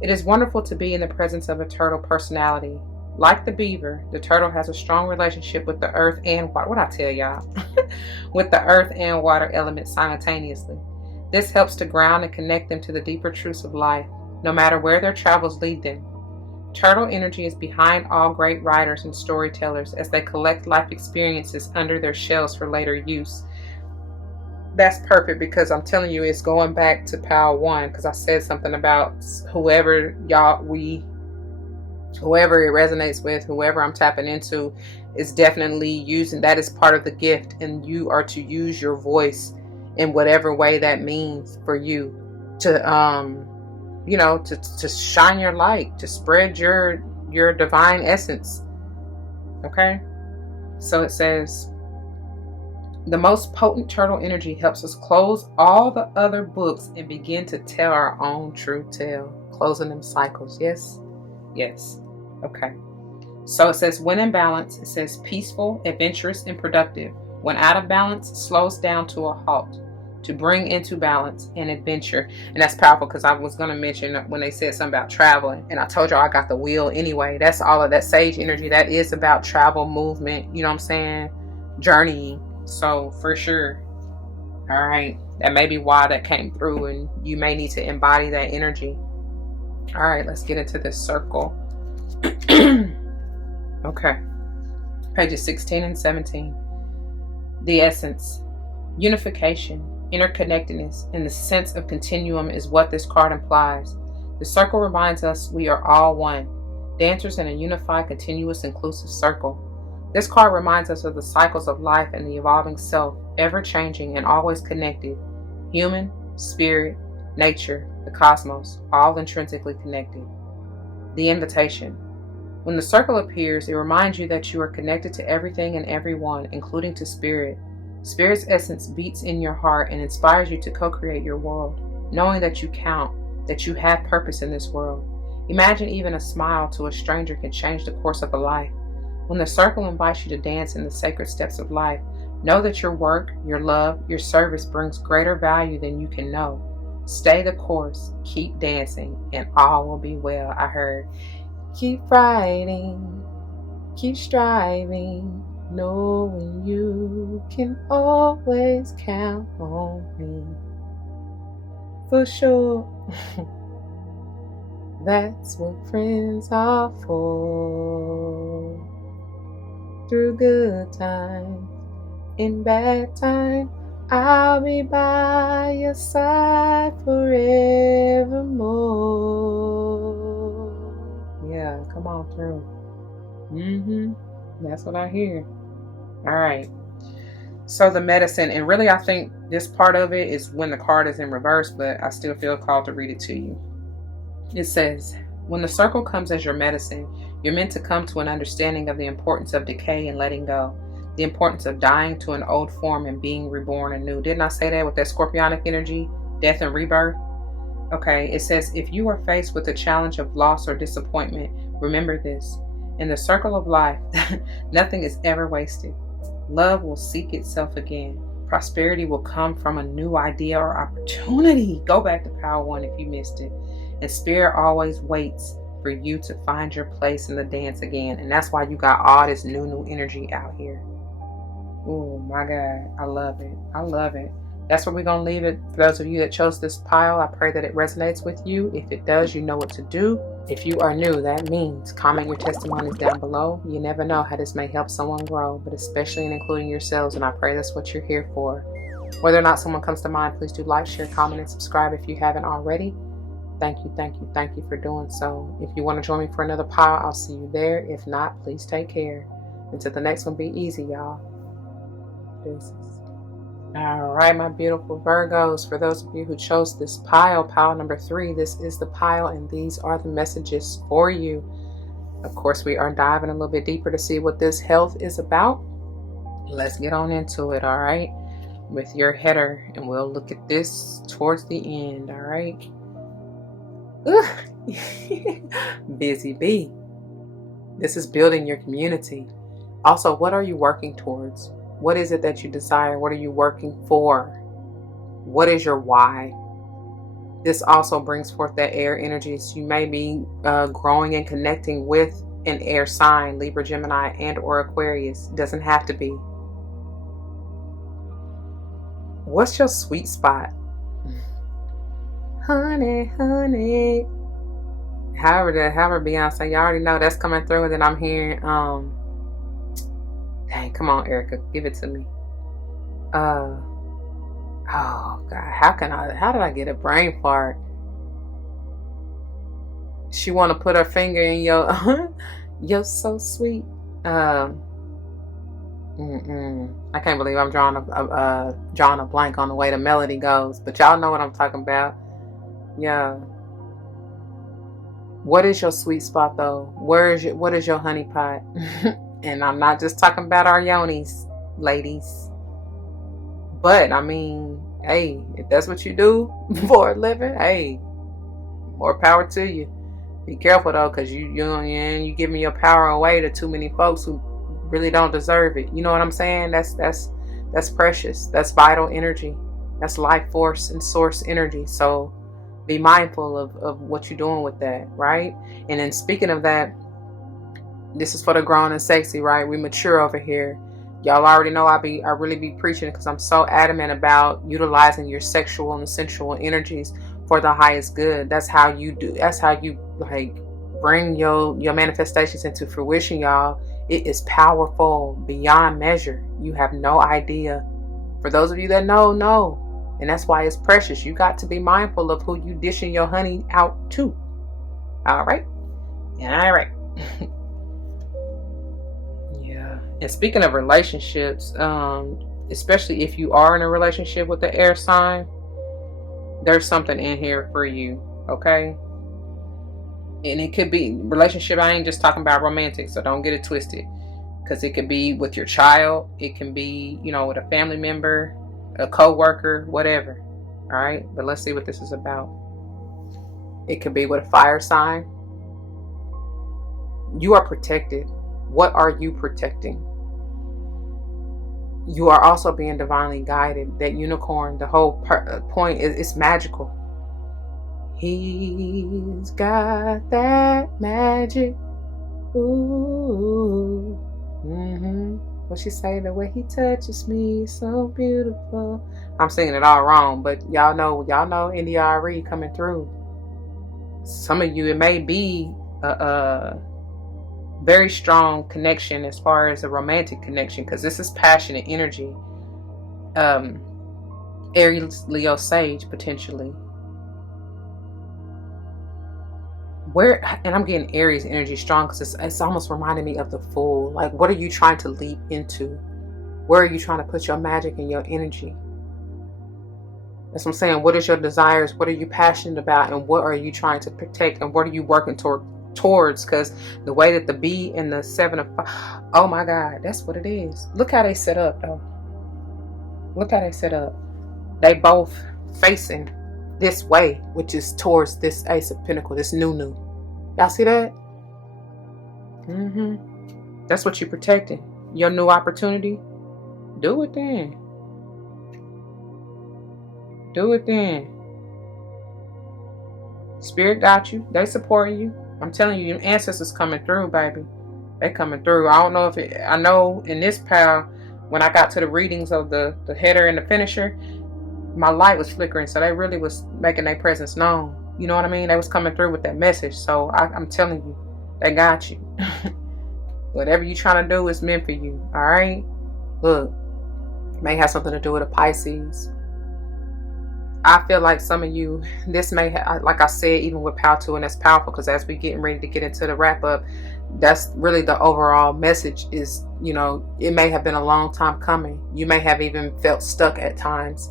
It is wonderful to be in the presence of a turtle personality. Like the beaver, the turtle has a strong relationship with the earth and water. What I tell y'all? With the earth and water elements simultaneously. This helps to ground and connect them to the deeper truths of life, no matter where their travels lead them. Turtle energy is behind all great writers and storytellers as they collect life experiences under their shells for later use. That's perfect, because I'm telling you, it's going back to Power 1, because I said something about whoever it resonates with, whoever I'm tapping into is definitely using, that is part of the gift, and you are to use your voice in whatever way that means for you to to shine your light, to spread your divine essence. Okay, so it says, the most potent turtle energy helps us close all the other books and begin to tell our own true tale, closing them cycles. Yes. Okay, so it says, when in balance, it says peaceful, adventurous, and productive. When out of balance, slows down to a halt, to bring into balance and adventure. And that's powerful, because I was going to mention when they said something about traveling, and I told y'all I got the wheel anyway. That's all of that sage energy. That is about travel, movement, you know what I'm saying? Journeying. So for sure. All right. That may be why that came through, and you may need to embody that energy. All right, let's get into this circle. Okay. Pages 16 and 17. The essence. Unification, interconnectedness, and the sense of continuum is what this card implies. The circle reminds us we are all one, dancers in a unified, continuous, inclusive circle. This card reminds us of the cycles of life and the evolving self, ever changing and always connected. Human, spirit, nature, the cosmos, all intrinsically connected. The invitation. When the circle appears, it reminds you that you are connected to everything and everyone, including to spirit. Spirit's essence beats in your heart and inspires you to co-create your world, knowing that you count, that you have purpose in this world. Imagine even a smile to a stranger can change the course of a life. When the circle invites you to dance in the sacred steps of life, know that your work, your love, your service brings greater value than you can know. Stay the course, keep dancing, and all will be well. I heard, keep fighting, keep striving, knowing you can always count on me. For sure. That's what friends are for. Through good times, in bad times, I'll be by your side forevermore. Yeah, come on through. That's what I hear. All right. So the medicine, and really I think this part of it is when the card is in reverse, but I still feel called to read it to you. It says, when the circle comes as your medicine, you're meant to come to an understanding of the importance of decay and letting go, the importance of dying to an old form and being reborn anew. Didn't I say that with that scorpionic energy, death and rebirth? Okay, it says, if you are faced with the challenge of loss or disappointment, remember this. In the circle of life, nothing is ever wasted. Love will seek itself again. Prosperity will come from a new idea or opportunity. Go back to Power 1 if you missed it. And spirit always waits for you to find your place in the dance again. And that's why you got all this new energy out here. Oh my God. I love it. I love it. That's where we're going to leave it. For those of you that chose this pile, I pray that it resonates with you. If it does, you know what to do. If you are new, that means comment your testimonies down below. You never know how this may help someone grow, but especially in including yourselves, and I pray that's what you're here for. Whether or not someone comes to mind, please do like, share, comment, and subscribe if you haven't already. Thank you, thank you, thank you for doing so. If you want to join me for another pile, I'll see you there. If not, please take care. Until the next one, be easy, y'all. Deuces. All right, my beautiful Virgos, for those of you who chose this pile number 3, this is the pile, and these are the messages for you. Of course, we are diving a little bit deeper to see what this health is about. Let's get on into it, all right, with your header, and we'll look at this towards the end, all right? Busy bee. This is building your community. Also, what are you working towards? What is it that you desire? What are you working for? What is your why? This also brings forth that air energy. So you may be growing and connecting with an air sign, Libra, Gemini, and or Aquarius. Doesn't have to be. What's your sweet spot? Honey, honey. However, Beyonce, you already know that's coming through. And then I'm hearing, dang, come on, Erica, give it to me. Oh God, how did I get a brain fart? She want to put her finger in your, you're so sweet. I can't believe I'm drawing a blank on the way the melody goes, but y'all know what I'm talking about. Yeah. What is your sweet spot though? What is your honey pot? And I'm not just talking about our yonis, ladies. But I mean, hey, if that's what you do for a living, hey, more power to you. Be careful though, because you giving your power away to too many folks who really don't deserve it. You know what I'm saying? That's precious. That's vital energy. That's life force and source energy. So be mindful of what you're doing with that, right? And then speaking of that, this is for the grown and sexy, right? We mature over here. Y'all already know I really be preaching because I'm so adamant about utilizing your sexual and sensual energies for the highest good. That's how you like bring your manifestations into fruition, y'all. It is powerful beyond measure. You have no idea. For those of you that know. And that's why it's precious. You got to be mindful of who you dishing your honey out to. All right? All right. Yeah. And speaking of relationships, especially if you are in a relationship with the air sign, there's something in here for you. Okay? And it could be relationship. I ain't just talking about romantic, so don't get it twisted. Because it could be with your child. It can be, with a family member, a co-worker, whatever. All right, but let's see what this is about. It could be with a fire sign. You are protected. What are you protecting? You are also being divinely guided. That unicorn, the whole point is it's magical. He's got that magic. Ooh. What she say? The way he touches me is so beautiful. I'm singing it all wrong, but y'all know NDRE coming through. Some of you, it may be a very strong connection as far as a romantic connection, because this is passionate energy. Aries, Leo, Sage, potentially. And I'm getting Aries energy strong because it's almost reminding me of the Fool. Like, what are you trying to leap into? Where are you trying to put your magic and your energy? That's what I'm saying. What is your desires? What are you passionate about? And what are you trying to protect? And what are you working towards? Because the way that the bee and the 7 of 5, oh my God, that's what it is. Look how they set up though. Look how they set up. They both facing this way, which is towards this Ace of Pentacles, this new. Y'all see that? That's what you're protecting. Your new opportunity. Do it then. Do it then. Spirit got you. They supporting you. I'm telling you, your ancestors coming through, baby. They coming through. I don't know I know in this pile, when I got to the readings of the header and the finisher, my light was flickering, so they really was making their presence known. You know what I mean? They was coming through with that message. So I'm telling you, they got you. Whatever you're trying to do is meant for you. All right? Look, may have something to do with a Pisces. I feel like some of you, this may have, like I said, even with Power 2, and that's powerful because as we getting ready to get into the wrap up, that's really the overall message is, you know, it may have been a long time coming. You may have even felt stuck at times,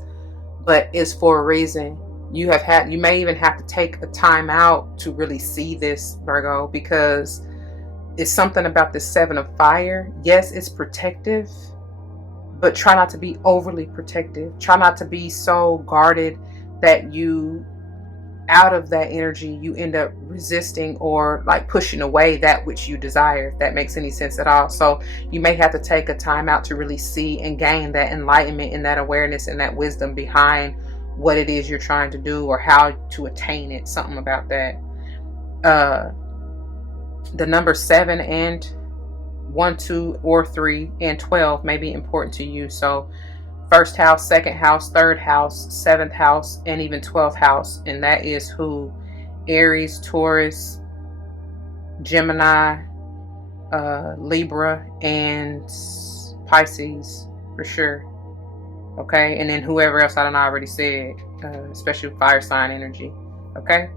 but it's for a reason. You may even have to take a time out to really see this, Virgo, because it's something about the 7 of fire. Yes, it's protective, but try not to be overly protective. Try not to be so guarded that you, out of that energy, you end up resisting or like pushing away that which you desire, if that makes any sense at all. So you may have to take a time out to really see and gain that enlightenment and that awareness and that wisdom behind what it is you're trying to do or how to attain it. Something about that. The number 7 and 1, 2, or 3 and 12 may be important to you. So first house, second house, third house, 7th house, and even 12th house. And that is who? Aries, Taurus, Gemini, Libra, and Pisces for sure. Okay, and then whoever else I don't know, I already said, especially fire sign energy. Okay,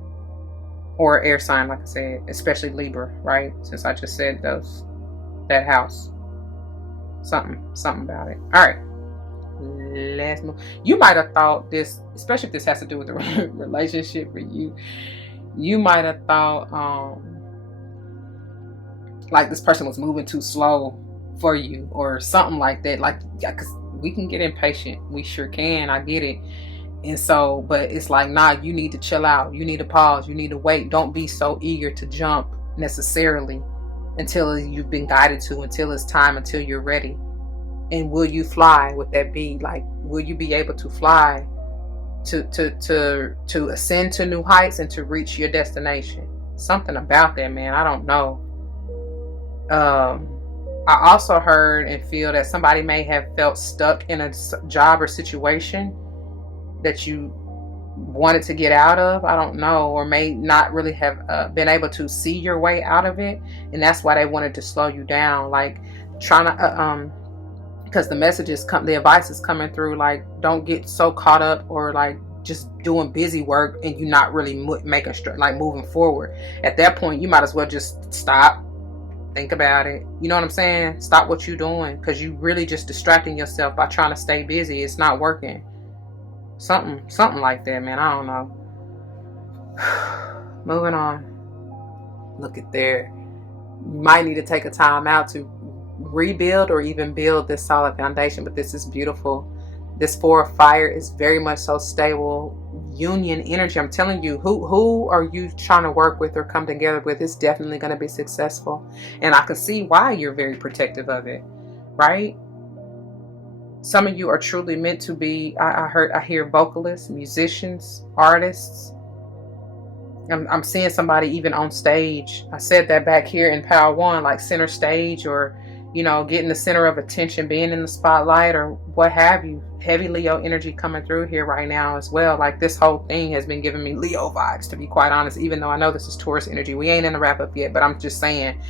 or air sign, like I said, especially Libra, right? Since I just said those. That house, something about it. All right, let's move. You might have thought this, especially if this has to do with the relationship for you, you might have thought like this person was moving too slow for you or something like that. Like, yeah, because we can get impatient, we sure can, I get it. And so, but it's like, nah, you need to chill out, you need to pause, you need to wait. Don't be so eager to jump necessarily until you've been guided to, until it's time, until you're ready. And will you fly? Would that be like, will you be able to fly to ascend to new heights and to reach your destination? Something about that, man. I don't know. I also heard and feel that somebody may have felt stuck in a job or situation that you wanted to get out of. I don't know, or may not really have been able to see your way out of it, and that's why they wanted to slow you down, like trying to because the messages the advice is coming through like, don't get so caught up or like just doing busy work and you not really making like moving forward. At that point, you might as well just stop, think about it. You know what I'm saying? Stop what you're doing, because you really just distracting yourself by trying to stay busy. It's not working. Something like that, man. I don't know. Moving on. Look at there. You might need to take a time out to rebuild or even build this solid foundation, but this is beautiful. This 4 of fire is very much so stable union energy. I'm telling you, who are you trying to work with or come together with is definitely going to be successful. And I can see why you're very protective of it, right? Some of you are truly meant to be, I hear vocalists, musicians, artists. I'm seeing somebody even on stage. I said that back here in Power 1, like center stage, or, you know, getting the center of attention, being in the spotlight, or what have you. Heavy Leo energy coming through here right now as well. Like, this whole thing has been giving me Leo vibes, to be quite honest, even though I know this is Taurus energy. We ain't in the wrap up yet, but I'm just saying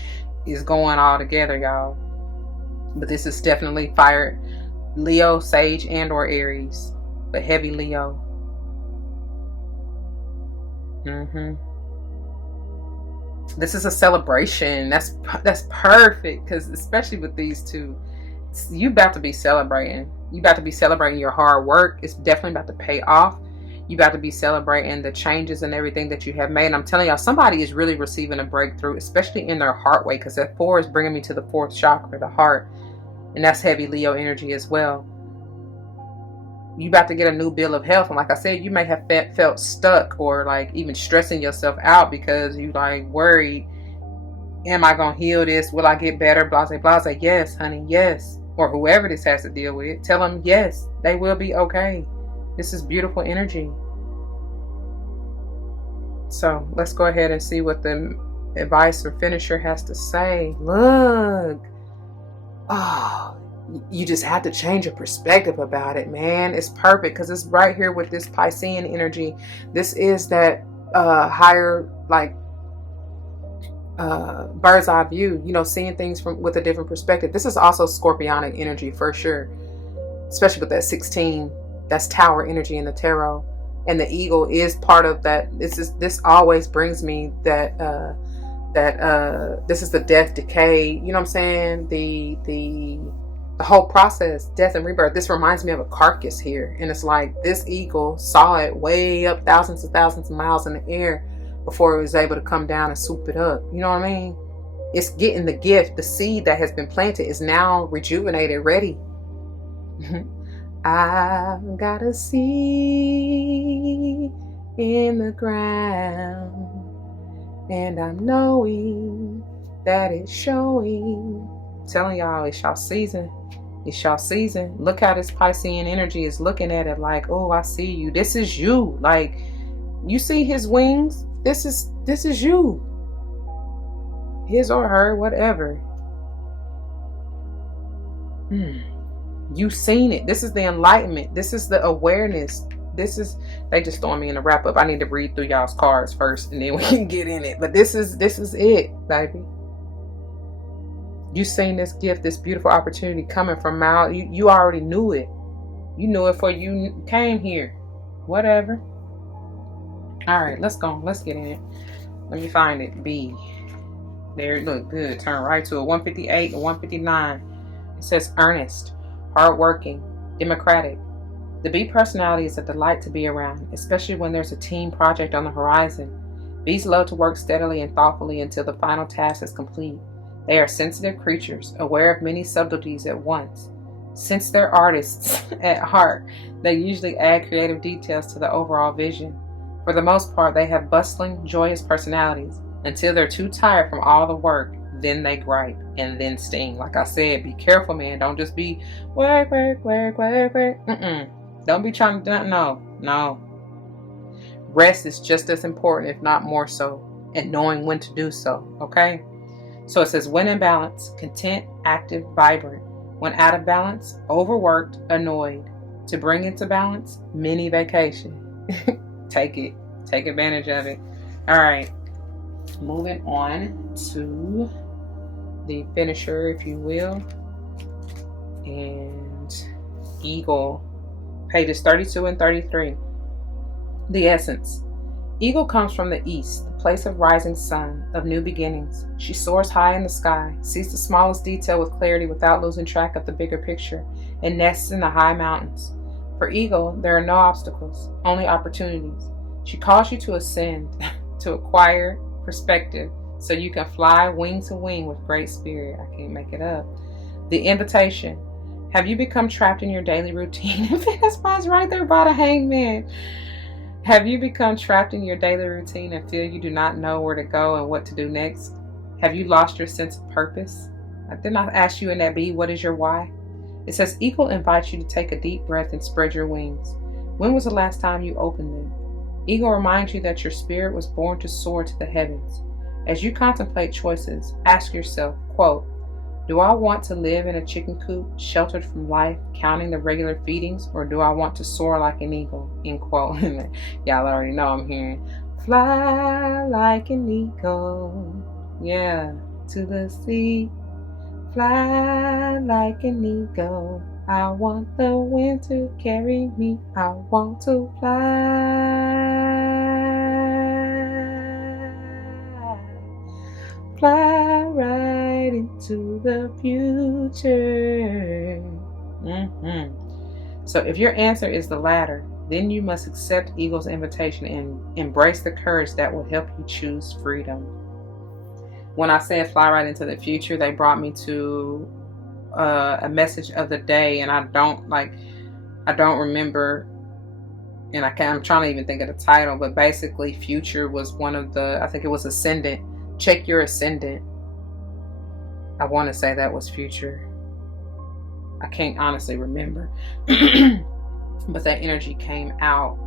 it's going all together, y'all. But this is definitely fire, Leo, Sage, and or Aries, but heavy Leo. This is a celebration. That's perfect, because especially with these two, you about to be celebrating. You about to be celebrating your hard work. It's definitely about to pay off. You about to be celebrating the changes and everything that you have made. And I'm telling y'all, somebody is really receiving a breakthrough, especially in their heart way, because that 4 is bringing me to the 4th chakra, the heart. And that's heavy Leo energy as well. You about to get a new bill of health. And like I said, you may have felt stuck or like even stressing yourself out because you like worried, am I going to heal this? Will I get better? Blase, blase. Yes, honey, yes. Or whoever this has to deal with, tell them yes, they will be okay. This is beautiful energy. So let's go ahead and see what the advice or finisher has to say. Look. Oh, you just have to change your perspective about it, man. It's perfect because it's right here with this Piscean energy. This is that higher, like bird's eye view, seeing things with a different perspective. This is also Scorpionic energy for sure, especially with that 16. That's Tower energy in the tarot, and the eagle is part of that. This always brings me that this is the death, decay. You know what I'm saying? The whole process, death and rebirth. This reminds me of a carcass here, and it's like this eagle saw it way up thousands of miles in the air before it was able to come down and swoop it up. You know what I mean? It's getting the gift. The seed that has been planted is now rejuvenated, ready. I've got a seed in the ground, and I'm knowing that it's showing. I'm telling y'all, it's y'all season. It's y'all season. Look how this Piscean energy is looking at it like, oh, I see you. This is you. Like, you see his wings? This is you. His or her, whatever. You've seen it. This is the enlightenment. This is the awareness. They just throwing me in the wrap up. I need to read through y'all's cards first and then we can get in it. But this is it, baby. You seen this gift, this beautiful opportunity coming from out. You already knew it. You knew it before you came here. Whatever. All right, let's go. Let's get in it. Let me find it. B. There it look good. Turn right to a 158 or 159. It says earnest, hardworking, democratic. The B personality is a delight to be around, especially when there's a team project on the horizon. Bees love to work steadily and thoughtfully until the final task is complete. They are sensitive creatures, aware of many subtleties at once. Since they're artists at heart, they usually add creative details to the overall vision. For the most part, they have bustling, joyous personalities until they're too tired from all the work. Then they gripe and then sting. Like I said, be careful, man. Don't just be work. Don't be trying to, no. Rest is just as important, if not more so, and knowing when to do so, okay? So it says, when in balance, content, active, vibrant. When out of balance, overworked, annoyed. To bring into balance, mini vacation. Take it. Take advantage of it. All right. Moving on to the finisher, if you will. And Eagle. Pages 32 and 33. The essence. Eagle comes from the east, the place of rising sun, of new beginnings. She soars high in the sky, sees the smallest detail with clarity without losing track of the bigger picture, and nests in the high mountains. For Eagle, there are no obstacles, only opportunities. She calls you to ascend, to acquire perspective, so you can fly wing to wing with great spirit. I can't make it up. The invitation. Have you become trapped in your daily routine? That's right there by the hangman. Have you become trapped in your daily routine and feel you do not know where to go and what to do next? Have you lost your sense of purpose? Didn't I ask you in that B, what is your why? It says, Eagle invites you to take a deep breath and spread your wings. When was the last time you opened them? Eagle reminds you that your spirit was born to soar to the heavens. As you contemplate choices, ask yourself, quote, do I want to live in a chicken coop, sheltered from life, counting the regular feedings, or do I want to soar like an eagle? End quote. Y'all already know I'm hearing, fly like an eagle, yeah, to the sea. Fly like an eagle. I want the wind to carry me. I want to fly right into the future. So if your answer is the latter, then you must accept Eagle's invitation and embrace the courage that will help you choose freedom. When I said fly right into the future, they brought me to a message of the day, and I don't remember, and I'm trying to even think of the title, but basically future was one of the, I think it was ascendant. Check your ascendant. I want to say that was future. I can't honestly remember. But that energy came out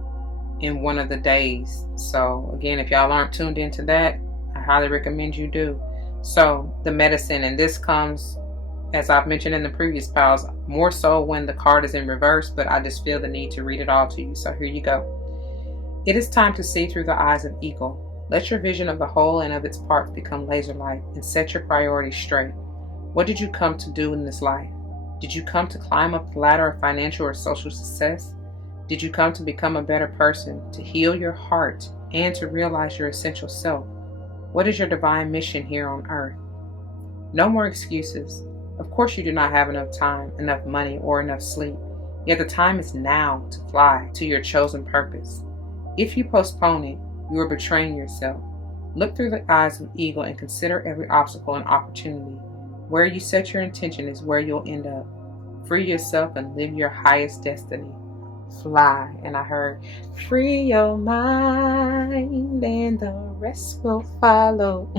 in one of the days. So again, if y'all aren't tuned into that, I highly recommend you do. So the medicine, and this comes, as I've mentioned in the previous piles, more so when the card is in reverse, but I just feel the need to read it all to you. So here you go. It is time to see through the eyes of eagle. Let your vision of the whole and of its parts become laser-like and set your priorities straight. What did you come to do in this life? Did you come to climb up the ladder of financial or social success? Did you come to become a better person, to heal your heart, and to realize your essential self? What is your divine mission here on earth? No more excuses. Of course you do not have enough time, enough money, or enough sleep. Yet the time is now to fly to your chosen purpose. If you postpone it, you are betraying yourself. Look through the eyes of eagle and consider every obstacle an opportunity. Where you set your intention is where you'll end up. Free yourself and live your highest destiny. Fly. And I heard, free your mind and the rest will follow.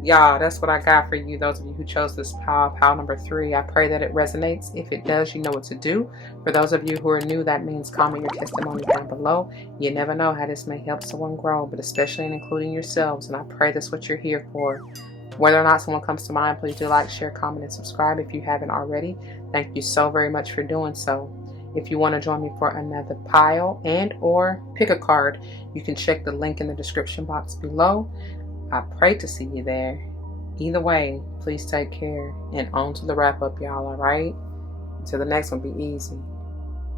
Y'all, that's what I got for you, those of you who chose this pile number 3. I pray that it resonates. If it does, you know what to do. For those of you who are new, that means comment your testimony down below. You never know how this may help someone grow, but especially in including yourselves. And I pray that's what you're here for. Whether or not someone comes to mind, please do like, share, comment, and subscribe if you haven't already. Thank you so very much for doing so. If you want to join me for another pile and or pick a card, you can check the link in the description box below. I pray to see you there. Either way, please take care and on to the wrap up, y'all, all right? Until the next one, be easy.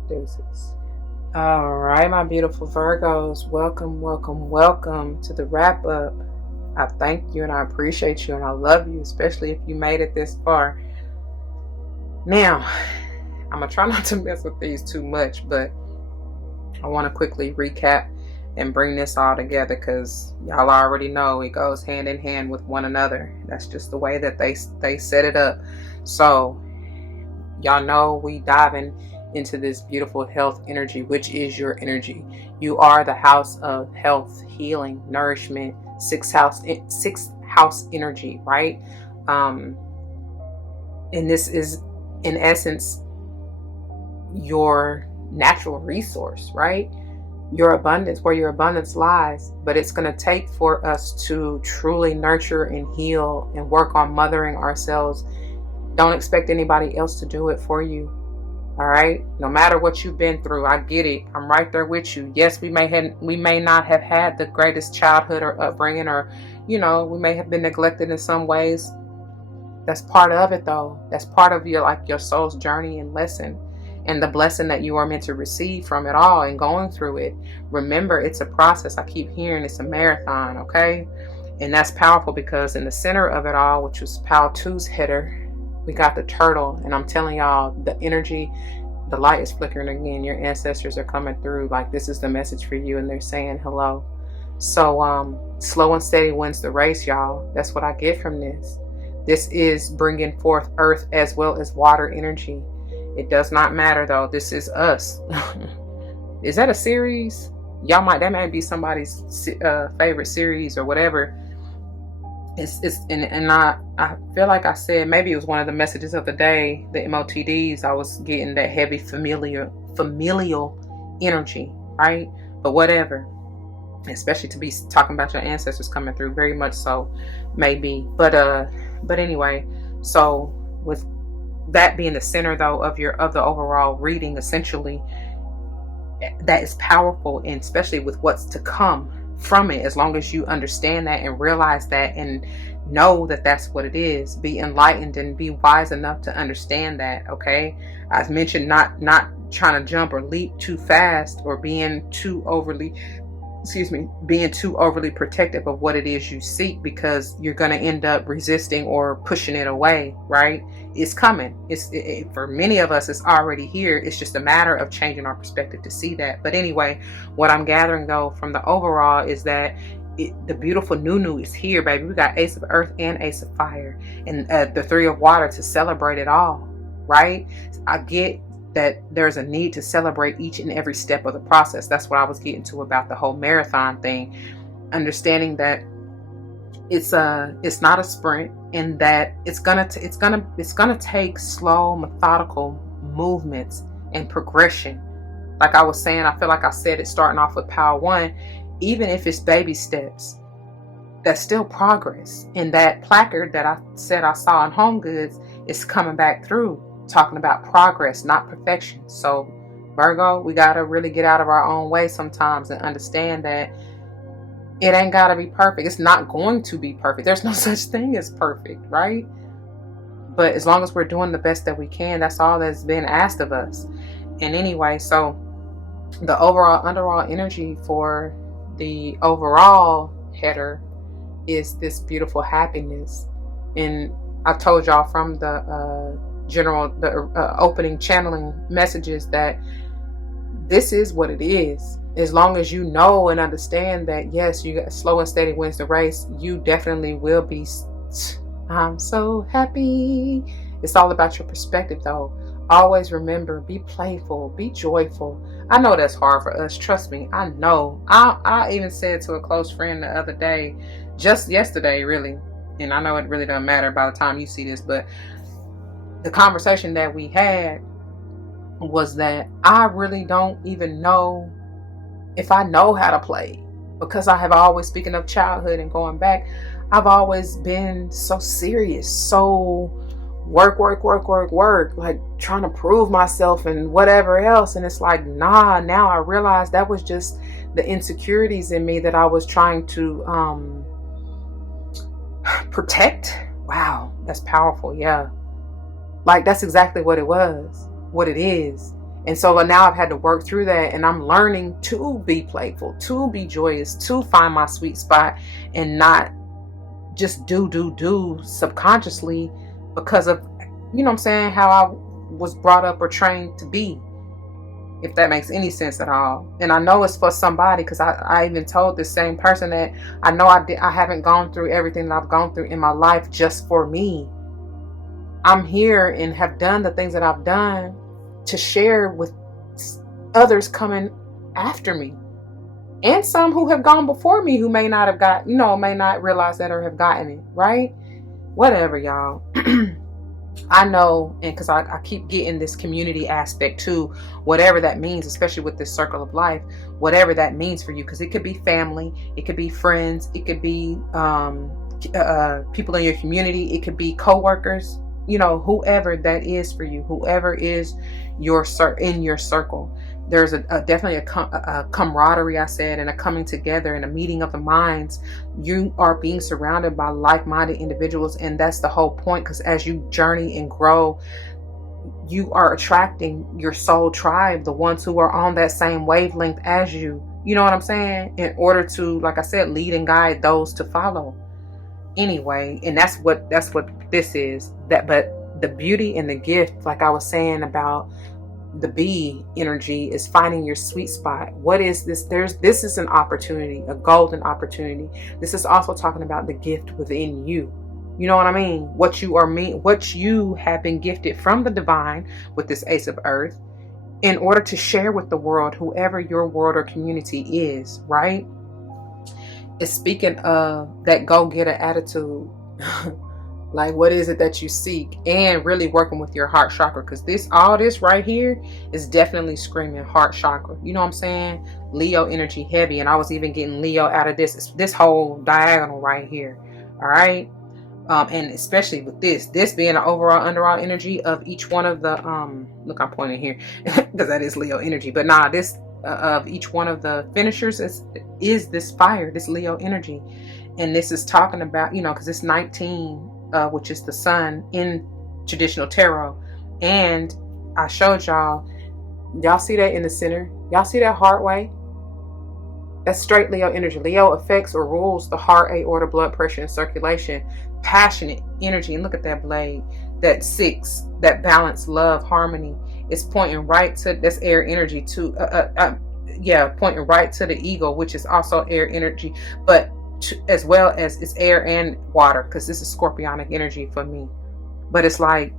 Deuces. All right, my beautiful Virgos, welcome, welcome, welcome to the wrap up. I thank you and I appreciate you and I love you, especially if you made it this far. Now, I'm going to try not to mess with these too much, but I want to quickly recap and bring this all together because y'all already know it goes hand in hand with one another. That's just the way that they set it up. So y'all know we diving into this beautiful health energy, which is your energy. You are the house of health, healing, nourishment, sixth house energy, right? And this is in essence your natural resource, right? Your abundance, where your abundance lies. But it's going to take for us to truly nurture and heal and work on mothering ourselves. Don't expect anybody else to do it for you. All right, no matter what you've been through, I get it. I'm right there with you. Yes, we may not have had the greatest childhood or upbringing, or we may have been neglected in some ways. That's part of it, though. That's part of your soul's journey and lesson, and the blessing that you are meant to receive from it all and going through it. Remember, it's a process. I keep hearing it's a marathon, okay? And that's powerful because in the center of it all, which was Pile 2's header, we got the turtle. And I'm telling y'all, the energy, the light is flickering again. Your ancestors are coming through. Like, this is the message for you, and they're saying hello. So slow and steady wins the race, y'all. That's what I get from this. This is bringing forth earth as well as water energy. It does not matter, though. This is us. Is that a series? That might be somebody's favorite series or whatever. I feel like I said, maybe it was one of the messages of the day, the MOTDs. I was getting that heavy familial energy, right? But whatever. Especially to be talking about your ancestors coming through, very much so, maybe. But anyway, so with that being the center, though, of the overall reading, essentially, that is powerful, and especially with what's to come from it, as long as you understand that and realize that and know that that's what it is. Be enlightened and be wise enough to understand that, okay? I've mentioned not trying to jump or leap too fast, or being too overly protective of what it is you seek, because you're going to end up resisting or pushing it away, right? It's coming. For many of us, it's already here. It's just a matter of changing our perspective to see that. But anyway, what I'm gathering, though, from the overall is that the beautiful Nunu is here, baby. We got Ace of Earth and Ace of Fire, and the Three of Water to celebrate it all, right? I get that there's a need to celebrate each and every step of the process. That's what I was getting to about the whole marathon thing. Understanding that it's not a sprint, and that it's gonna take slow, methodical movements and progression. Like I was saying, I feel like I said it starting off with Pile 1, even if it's baby steps, that's still progress. And that placard that I said I saw in Home Goods is coming back through, talking about progress, not perfection. So Virgo, we got to really get out of our own way sometimes and understand that it ain't got to be perfect. It's not going to be perfect. There's no such thing as perfect, right? But as long as we're doing the best that we can, that's all that's been asked of us. And anyway, so the underall energy for the overall header is this beautiful happiness. And I told y'all from the opening channeling messages that this is what it is. As long as you know and understand that, yes, you got slow and steady wins the race, you definitely will be. I'm so happy. It's all about your perspective, though. Always remember, be playful, be joyful. I know that's hard for us. Trust me, I know. I even said to a close friend the other day, just yesterday, really, and I know it really doesn't matter by the time you see this, but the conversation that we had was that I really don't even know if I know how to play, because I have always, speaking of childhood and going back, I've always been so serious, so work, like trying to prove myself and whatever else. And it's like, nah, now I realize that was just the insecurities in me that I was trying to protect. Wow, that's powerful. Yeah. Like, that's exactly what it was, what it is. And so now I've had to work through that, and I'm learning to be playful, to be joyous, to find my sweet spot, and not just do subconsciously because of, you know what I'm saying, how I was brought up or trained to be, if that makes any sense at all. And I know it's for somebody, because I even told this same person that I know I haven't gone through everything that I've gone through in my life just for me. I'm here and have done the things that I've done to share with others coming after me, and some who have gone before me who may not have got, may not realize that or have gotten it, right? Whatever, y'all. I know, and because I keep getting this community aspect too, whatever that means, especially with this circle of life, whatever that means for you, because it could be family, it could be friends, it could be people in your community, it could be co-workers, whoever that is for you, whoever is in your circle. There's definitely a camaraderie, I said, and a coming together and a meeting of the minds. You are being surrounded by like-minded individuals, and that's the whole point, because as you journey and grow, you are attracting your soul tribe, the ones who are on that same wavelength as you. You know what I'm saying? In order to, like I said, lead and guide those to follow. Anyway, and that's what this is. But the beauty and the gift, like I was saying about the bee energy, is finding your sweet spot. What is this? This is an opportunity, a golden opportunity. This is also talking about the gift within you. You know what I mean? What you have been gifted from the divine with this Ace of Earth, in order to share with the world, whoever your world or community is, right? It's speaking of that go-getter attitude. Like, what is it that you seek? And really working with your heart chakra, because all this right here is definitely screaming heart chakra. You know what I'm saying? Leo energy heavy. And I was even getting Leo out of this whole diagonal right here. All right. And especially with this being an overall underall energy of each one of the, look, I'm pointing here because that is Leo energy, but this of each one of the finishers is this fire, this Leo energy. And this is talking about, because it's 19, which is the sun in traditional tarot. And I showed y'all see that in the center? Y'all see that heart way? That's straight Leo energy. Leo affects or rules the heart, aorta, blood pressure, and circulation. Passionate energy. And look at that blade. That 6, that balance, love, harmony. It's pointing right to, that's air energy too. Pointing right to the ego, which is also air energy, but as well as it's air and water, because this is scorpionic energy for me. But it's like,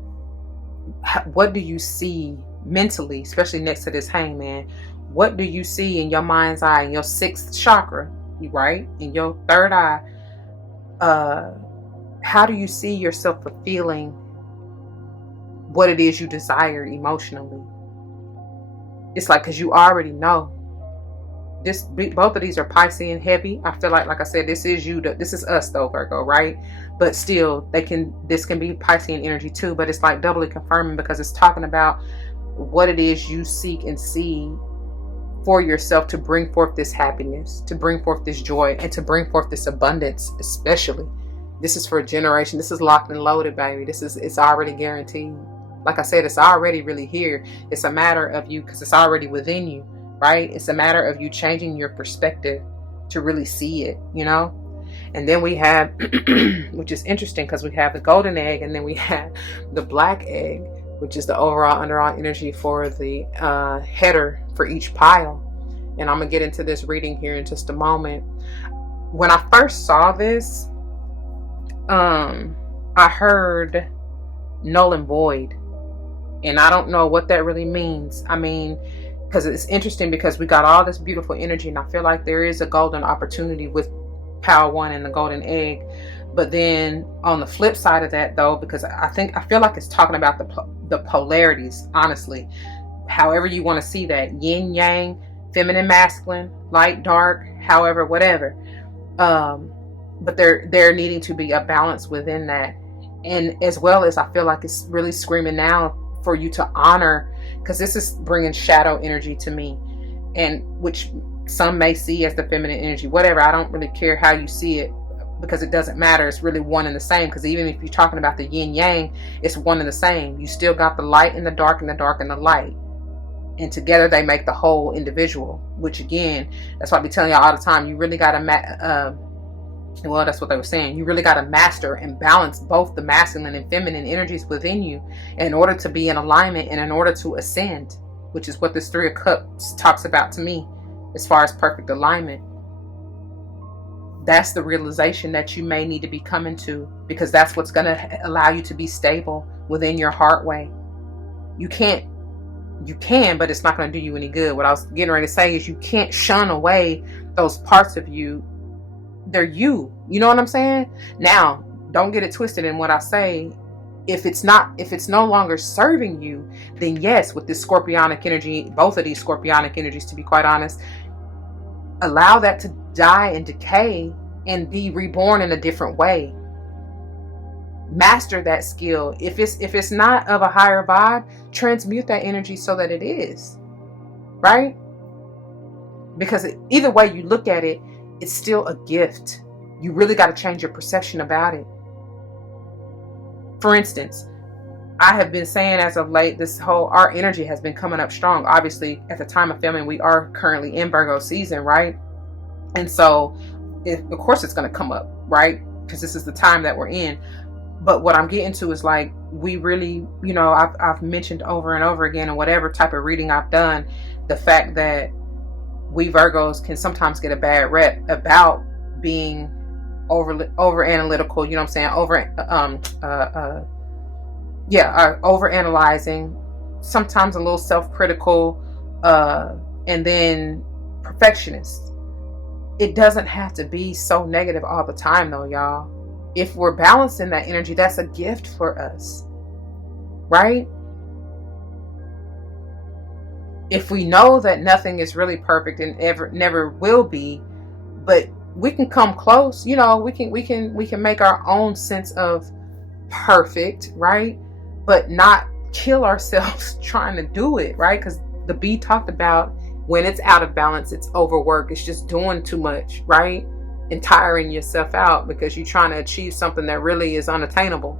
what do you see mentally, especially next to this hangman? What do you see in your mind's eye, in your 6th chakra, right? In your 3rd eye? How do you see yourself fulfilling what it is you desire emotionally? It's like, because you already know. Both of these are Piscean heavy. I feel like I said, this is you. This is us though, Virgo, right? But still, this can be Piscean energy too. But it's like doubly confirming, because it's talking about what it is you seek and see for yourself to bring forth this happiness, to bring forth this joy, and to bring forth this abundance. Especially, this is for a generation. This is locked and loaded, baby. It's already guaranteed. Like I said, it's already really here. It's a matter of you, because it's already within you, right? It's a matter of you changing your perspective to really see it, you know? And then we have, which is interesting, because we have the golden egg, and then we have the black egg, which is the overall underall energy for the header for each pile. And I'm going to get into this reading here in just a moment. When I first saw this, I heard null and void. And I don't know what that really means. I mean, because it's interesting, because we got all this beautiful energy, and I feel like there is a golden opportunity with Power One and the golden egg. But then on the flip side of that, though, because I feel like it's talking about the polarities, honestly, however you want to see that, yin yang, feminine, masculine, light, dark, however, whatever. But there needing to be a balance within that. And as well as, I feel like it's really screaming now for you to honor, because this is bringing shadow energy to me, and which some may see as the feminine energy, whatever. I don't really care how you see it, because it doesn't matter. It's really one and the same, because even if you're talking about the yin yang, it's one and the same. You still got the light and the dark, and the dark and the light, and together they make the whole individual. Which again, that's why I be telling y'all all the time, you really got to well, that's what they were saying. You really got to master and balance both the masculine and feminine energies within you in order to be in alignment and in order to ascend, which is what this Three of Cups talks about to me as far as perfect alignment. That's the realization that you may need to be coming to, because that's what's going to allow you to be stable within your heart way. You can, but it's not going to do you any good. What I was getting ready to say is, you can't shun away those parts of you. They're you. You know what I'm saying? Now, don't get it twisted in what I say. If it's no longer serving you, then yes, with this scorpionic energy, both of these scorpionic energies, to be quite honest, allow that to die and decay and be reborn in a different way. Master that skill. If it's not of a higher vibe, transmute that energy so that it is. Right? Because either way you look at it, it's still a gift. You really got to change your perception about it. For instance, I have been saying as of late, our energy has been coming up strong. Obviously, at the time of filming, we are currently in Virgo season, right? And so, of course, it's going to come up, right? Because this is the time that we're in. But what I'm getting to is, like, we really, you know, I've mentioned over and over again, in whatever type of reading I've done, the fact that we Virgos can sometimes get a bad rep about being over analytical, you know what I'm saying? Over analyzing, sometimes a little self-critical, and then perfectionist. It doesn't have to be so negative all the time, though, y'all. If we're balancing that energy, that's a gift for us, right? If we know that nothing is really perfect and never will be, but we can come close, you know, we can make our own sense of perfect, right? But not kill ourselves trying to do it, right? Because the B talked about, when it's out of balance, it's overwork. It's just doing too much, right? And tiring yourself out because you're trying to achieve something that really is unattainable.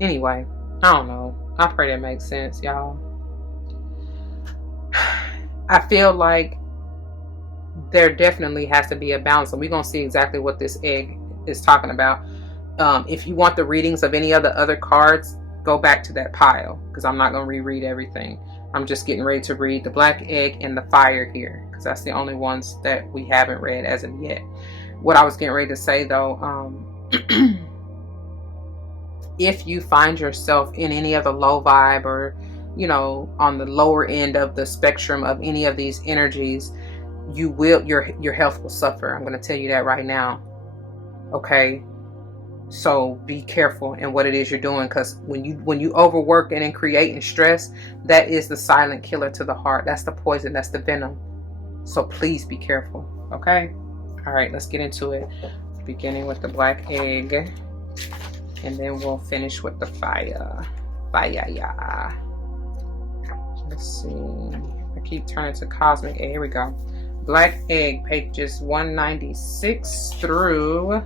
Anyway, I don't know. I pray that makes sense, y'all. I feel like there definitely has to be a balance, and we're going to see exactly what this egg is talking about. If you want the readings of any of the other cards, go back to that pile, because I'm not going to reread everything. I'm just getting ready to read the black egg and the fire here, because that's the only ones that we haven't read as of yet. What I was getting ready to say, though, if you find yourself in any of the low vibe, or you know, on the lower end of the spectrum of any of these energies, your health will suffer. I'm going to tell you that right now. Okay, so be careful in what it is you're doing, because when you overwork and then create and stress, that is the silent killer to the heart. That's the poison. That's the venom. So please be careful. Okay. All right, let's get into it. Beginning with the black egg, and then we'll finish with the fire. Fire. Let's see. I keep turning to cosmic egg. Here we go. Black egg, pages 196 through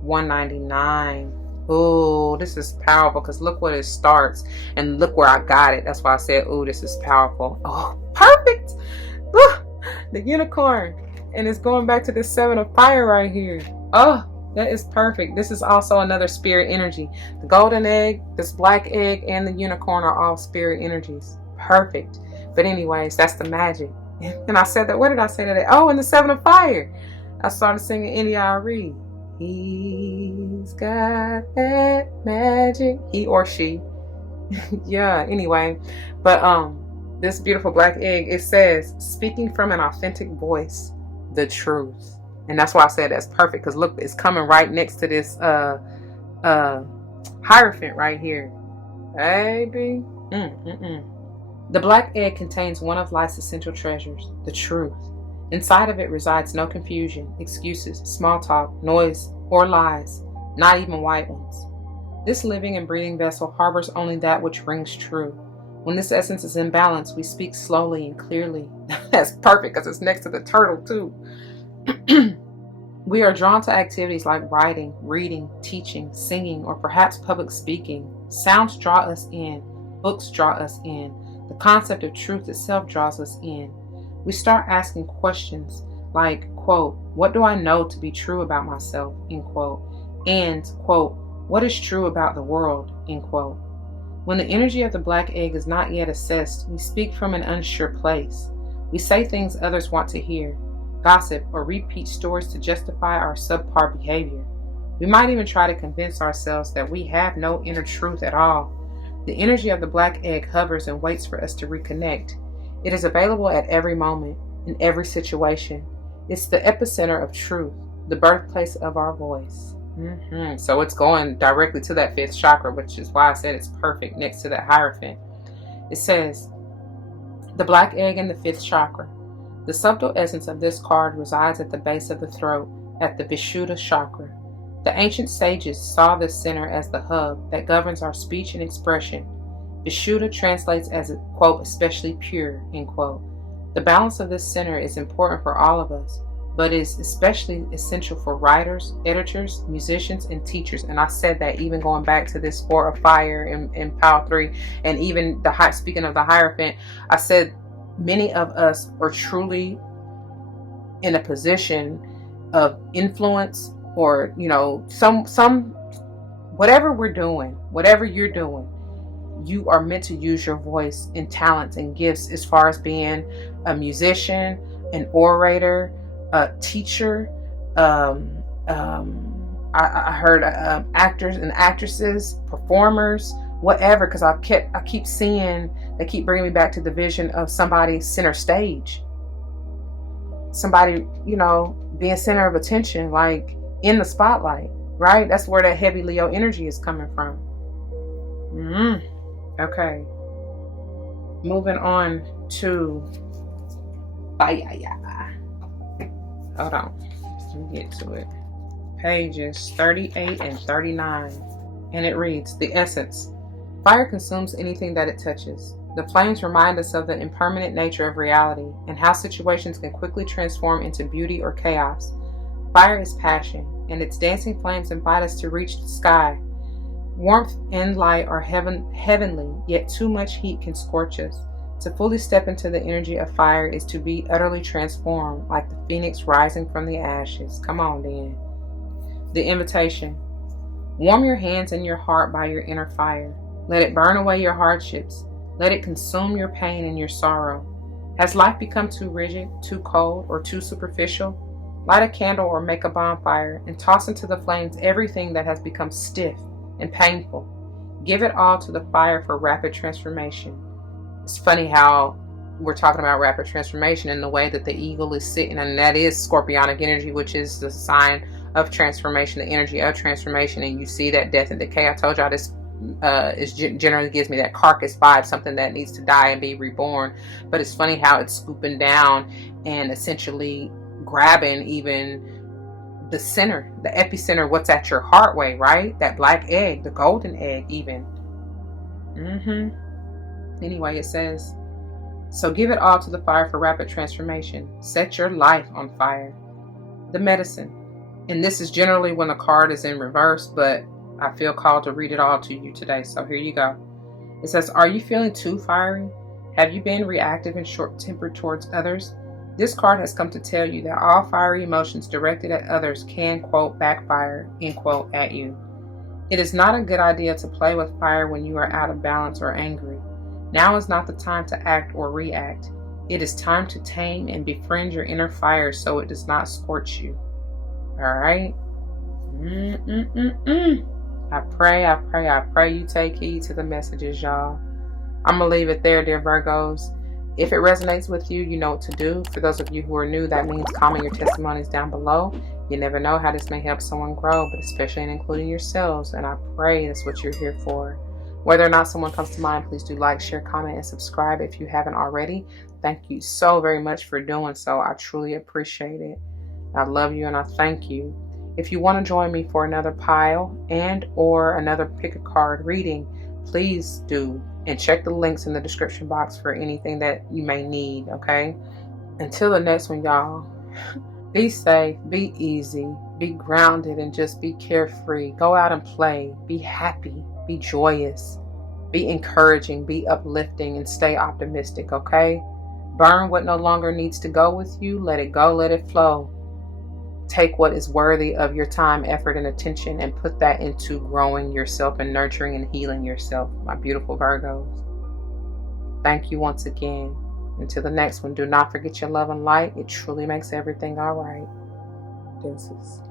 199. Oh, this is powerful because look what it starts and look where I got it. That's why I said, oh, this is powerful. Oh, perfect. The unicorn. And it's going back to this 7 of fire right here. Oh, that is perfect. This is also another spirit energy. The golden egg, this black egg, and the unicorn are all spirit energies. Perfect. But anyways, that's the magic. And I said that, what did I say today? Oh, and the 7 of fire. I started singing N.E.I.R.E. He's got that magic. He or she. Yeah, anyway. But this beautiful black egg, it says, speaking from an authentic voice, the truth. And that's why I said that's perfect, because look, it's coming right next to this Hierophant right here. Baby. The black egg contains one of life's essential treasures, the truth. Inside of it resides no confusion, excuses, small talk, noise, or lies, not even white ones. This living and breathing vessel harbors only that which rings true. When this essence is in balance, we speak slowly and clearly. That's perfect because it's next to the turtle too. We are drawn to activities like writing, reading, teaching, singing, or perhaps public speaking. Sounds draw us in. Books draw us in. The concept of truth itself draws us in. We start asking questions like, quote, what do I know to be true about myself, end quote, and, quote, what is true about the world, end quote. When the energy of the black egg is not yet assessed, we speak from an unsure place. We say things others want to hear, gossip, or repeat stories to justify our subpar behavior. We might even try to convince ourselves that we have no inner truth at all. The energy of the black egg hovers and waits for us to reconnect. It is available at every moment, in every situation. It's the epicenter of truth, the birthplace of our voice. So it's going directly to that 5th chakra, which is why I said it's perfect next to that Hierophant. It says, the black egg in the 5th chakra. The subtle essence of this card resides at the base of the throat, at the Vishuddha chakra. The ancient sages saw this center as the hub that governs our speech and expression. Vishuddha translates as, quote, especially pure, end quote. The balance of this center is important for all of us, but is especially essential for writers, editors, musicians, and teachers. And I said that even going back to this 4 of fire in Pile 3, and even speaking of the Hierophant, I said many of us are truly in a position of influence, or some whatever we're doing, whatever you're doing, you are meant to use your voice and talents and gifts, as far as being a musician, an orator, a teacher. I heard actors and actresses, performers, whatever, because I keep seeing, they keep bringing me back to the vision of somebody center stage, somebody being center of attention, like in the spotlight, right? That's where that heavy Leo energy is coming from. Okay, moving on to hold on, let me get to it. Pages 38 and 39, and it reads, the essence. Fire consumes anything that it touches. The flames remind us of the impermanent nature of reality and how situations can quickly transform into beauty or chaos. Fire is passion, and its dancing flames invite us to reach the sky. Warmth and light are heavenly, yet too much heat can scorch us. To fully step into the energy of fire is to be utterly transformed, like the phoenix rising from the ashes. Come on, then. The invitation. Warm your hands and your heart by your inner fire. Let it burn away your hardships. Let it consume your pain and your sorrow. Has life become too rigid, too cold, or too superficial? Light a candle or make a bonfire and toss into the flames everything that has become stiff and painful. Give it all to the fire for rapid transformation. It's funny how we're talking about rapid transformation in the way that the eagle is sitting, and that is Scorpionic energy, which is the sign of transformation, the energy of transformation. And you see that death and decay. I told y'all this generally gives me that carcass vibe, something that needs to die and be reborn. But it's funny how it's scooping down and essentially grabbing even the center, the epicenter, what's at your heart way, right? That black egg, the golden egg even. Anyway, it says, so give it all to the fire for rapid transformation. Set your life on fire. The medicine. And this is generally when the card is in reverse, but I feel called to read it all to you today. So here you go. It says, are you feeling too fiery? Have you been reactive and short-tempered towards others? This card has come to tell you that all fiery emotions directed at others can, quote, backfire, end quote, at you. It is not a good idea to play with fire when you are out of balance or angry. Now is not the time to act or react. It is time to tame and befriend your inner fire so it does not scorch you. All right? I pray you take heed to the messages, y'all. I'm going to leave it there, dear Virgos. If it resonates with you, you know what to do. For those of you who are new, that means comment your testimonies down below. You never know how this may help someone grow, but especially in including yourselves. And I pray that's what you're here for. Whether or not someone comes to mind, please do like, share, comment, and subscribe if you haven't already. Thank you so very much for doing so. I truly appreciate it. I love you and I thank you. If you want to join me for another pile and or another pick a card reading, please do. And check the links in the description box for anything that you may need, okay? Until the next one, y'all, be safe, be easy, be grounded, and just be carefree. Go out and play. Be happy. Be joyous. Be encouraging. Be uplifting. And stay optimistic, okay? Burn what no longer needs to go with you. Let it go. Let it flow. Take what is worthy of your time, effort, and attention and put that into growing yourself and nurturing and healing yourself, my beautiful Virgos. Thank you once again. Until the next one, do not forget your love and light. It truly makes everything all right. Deuces.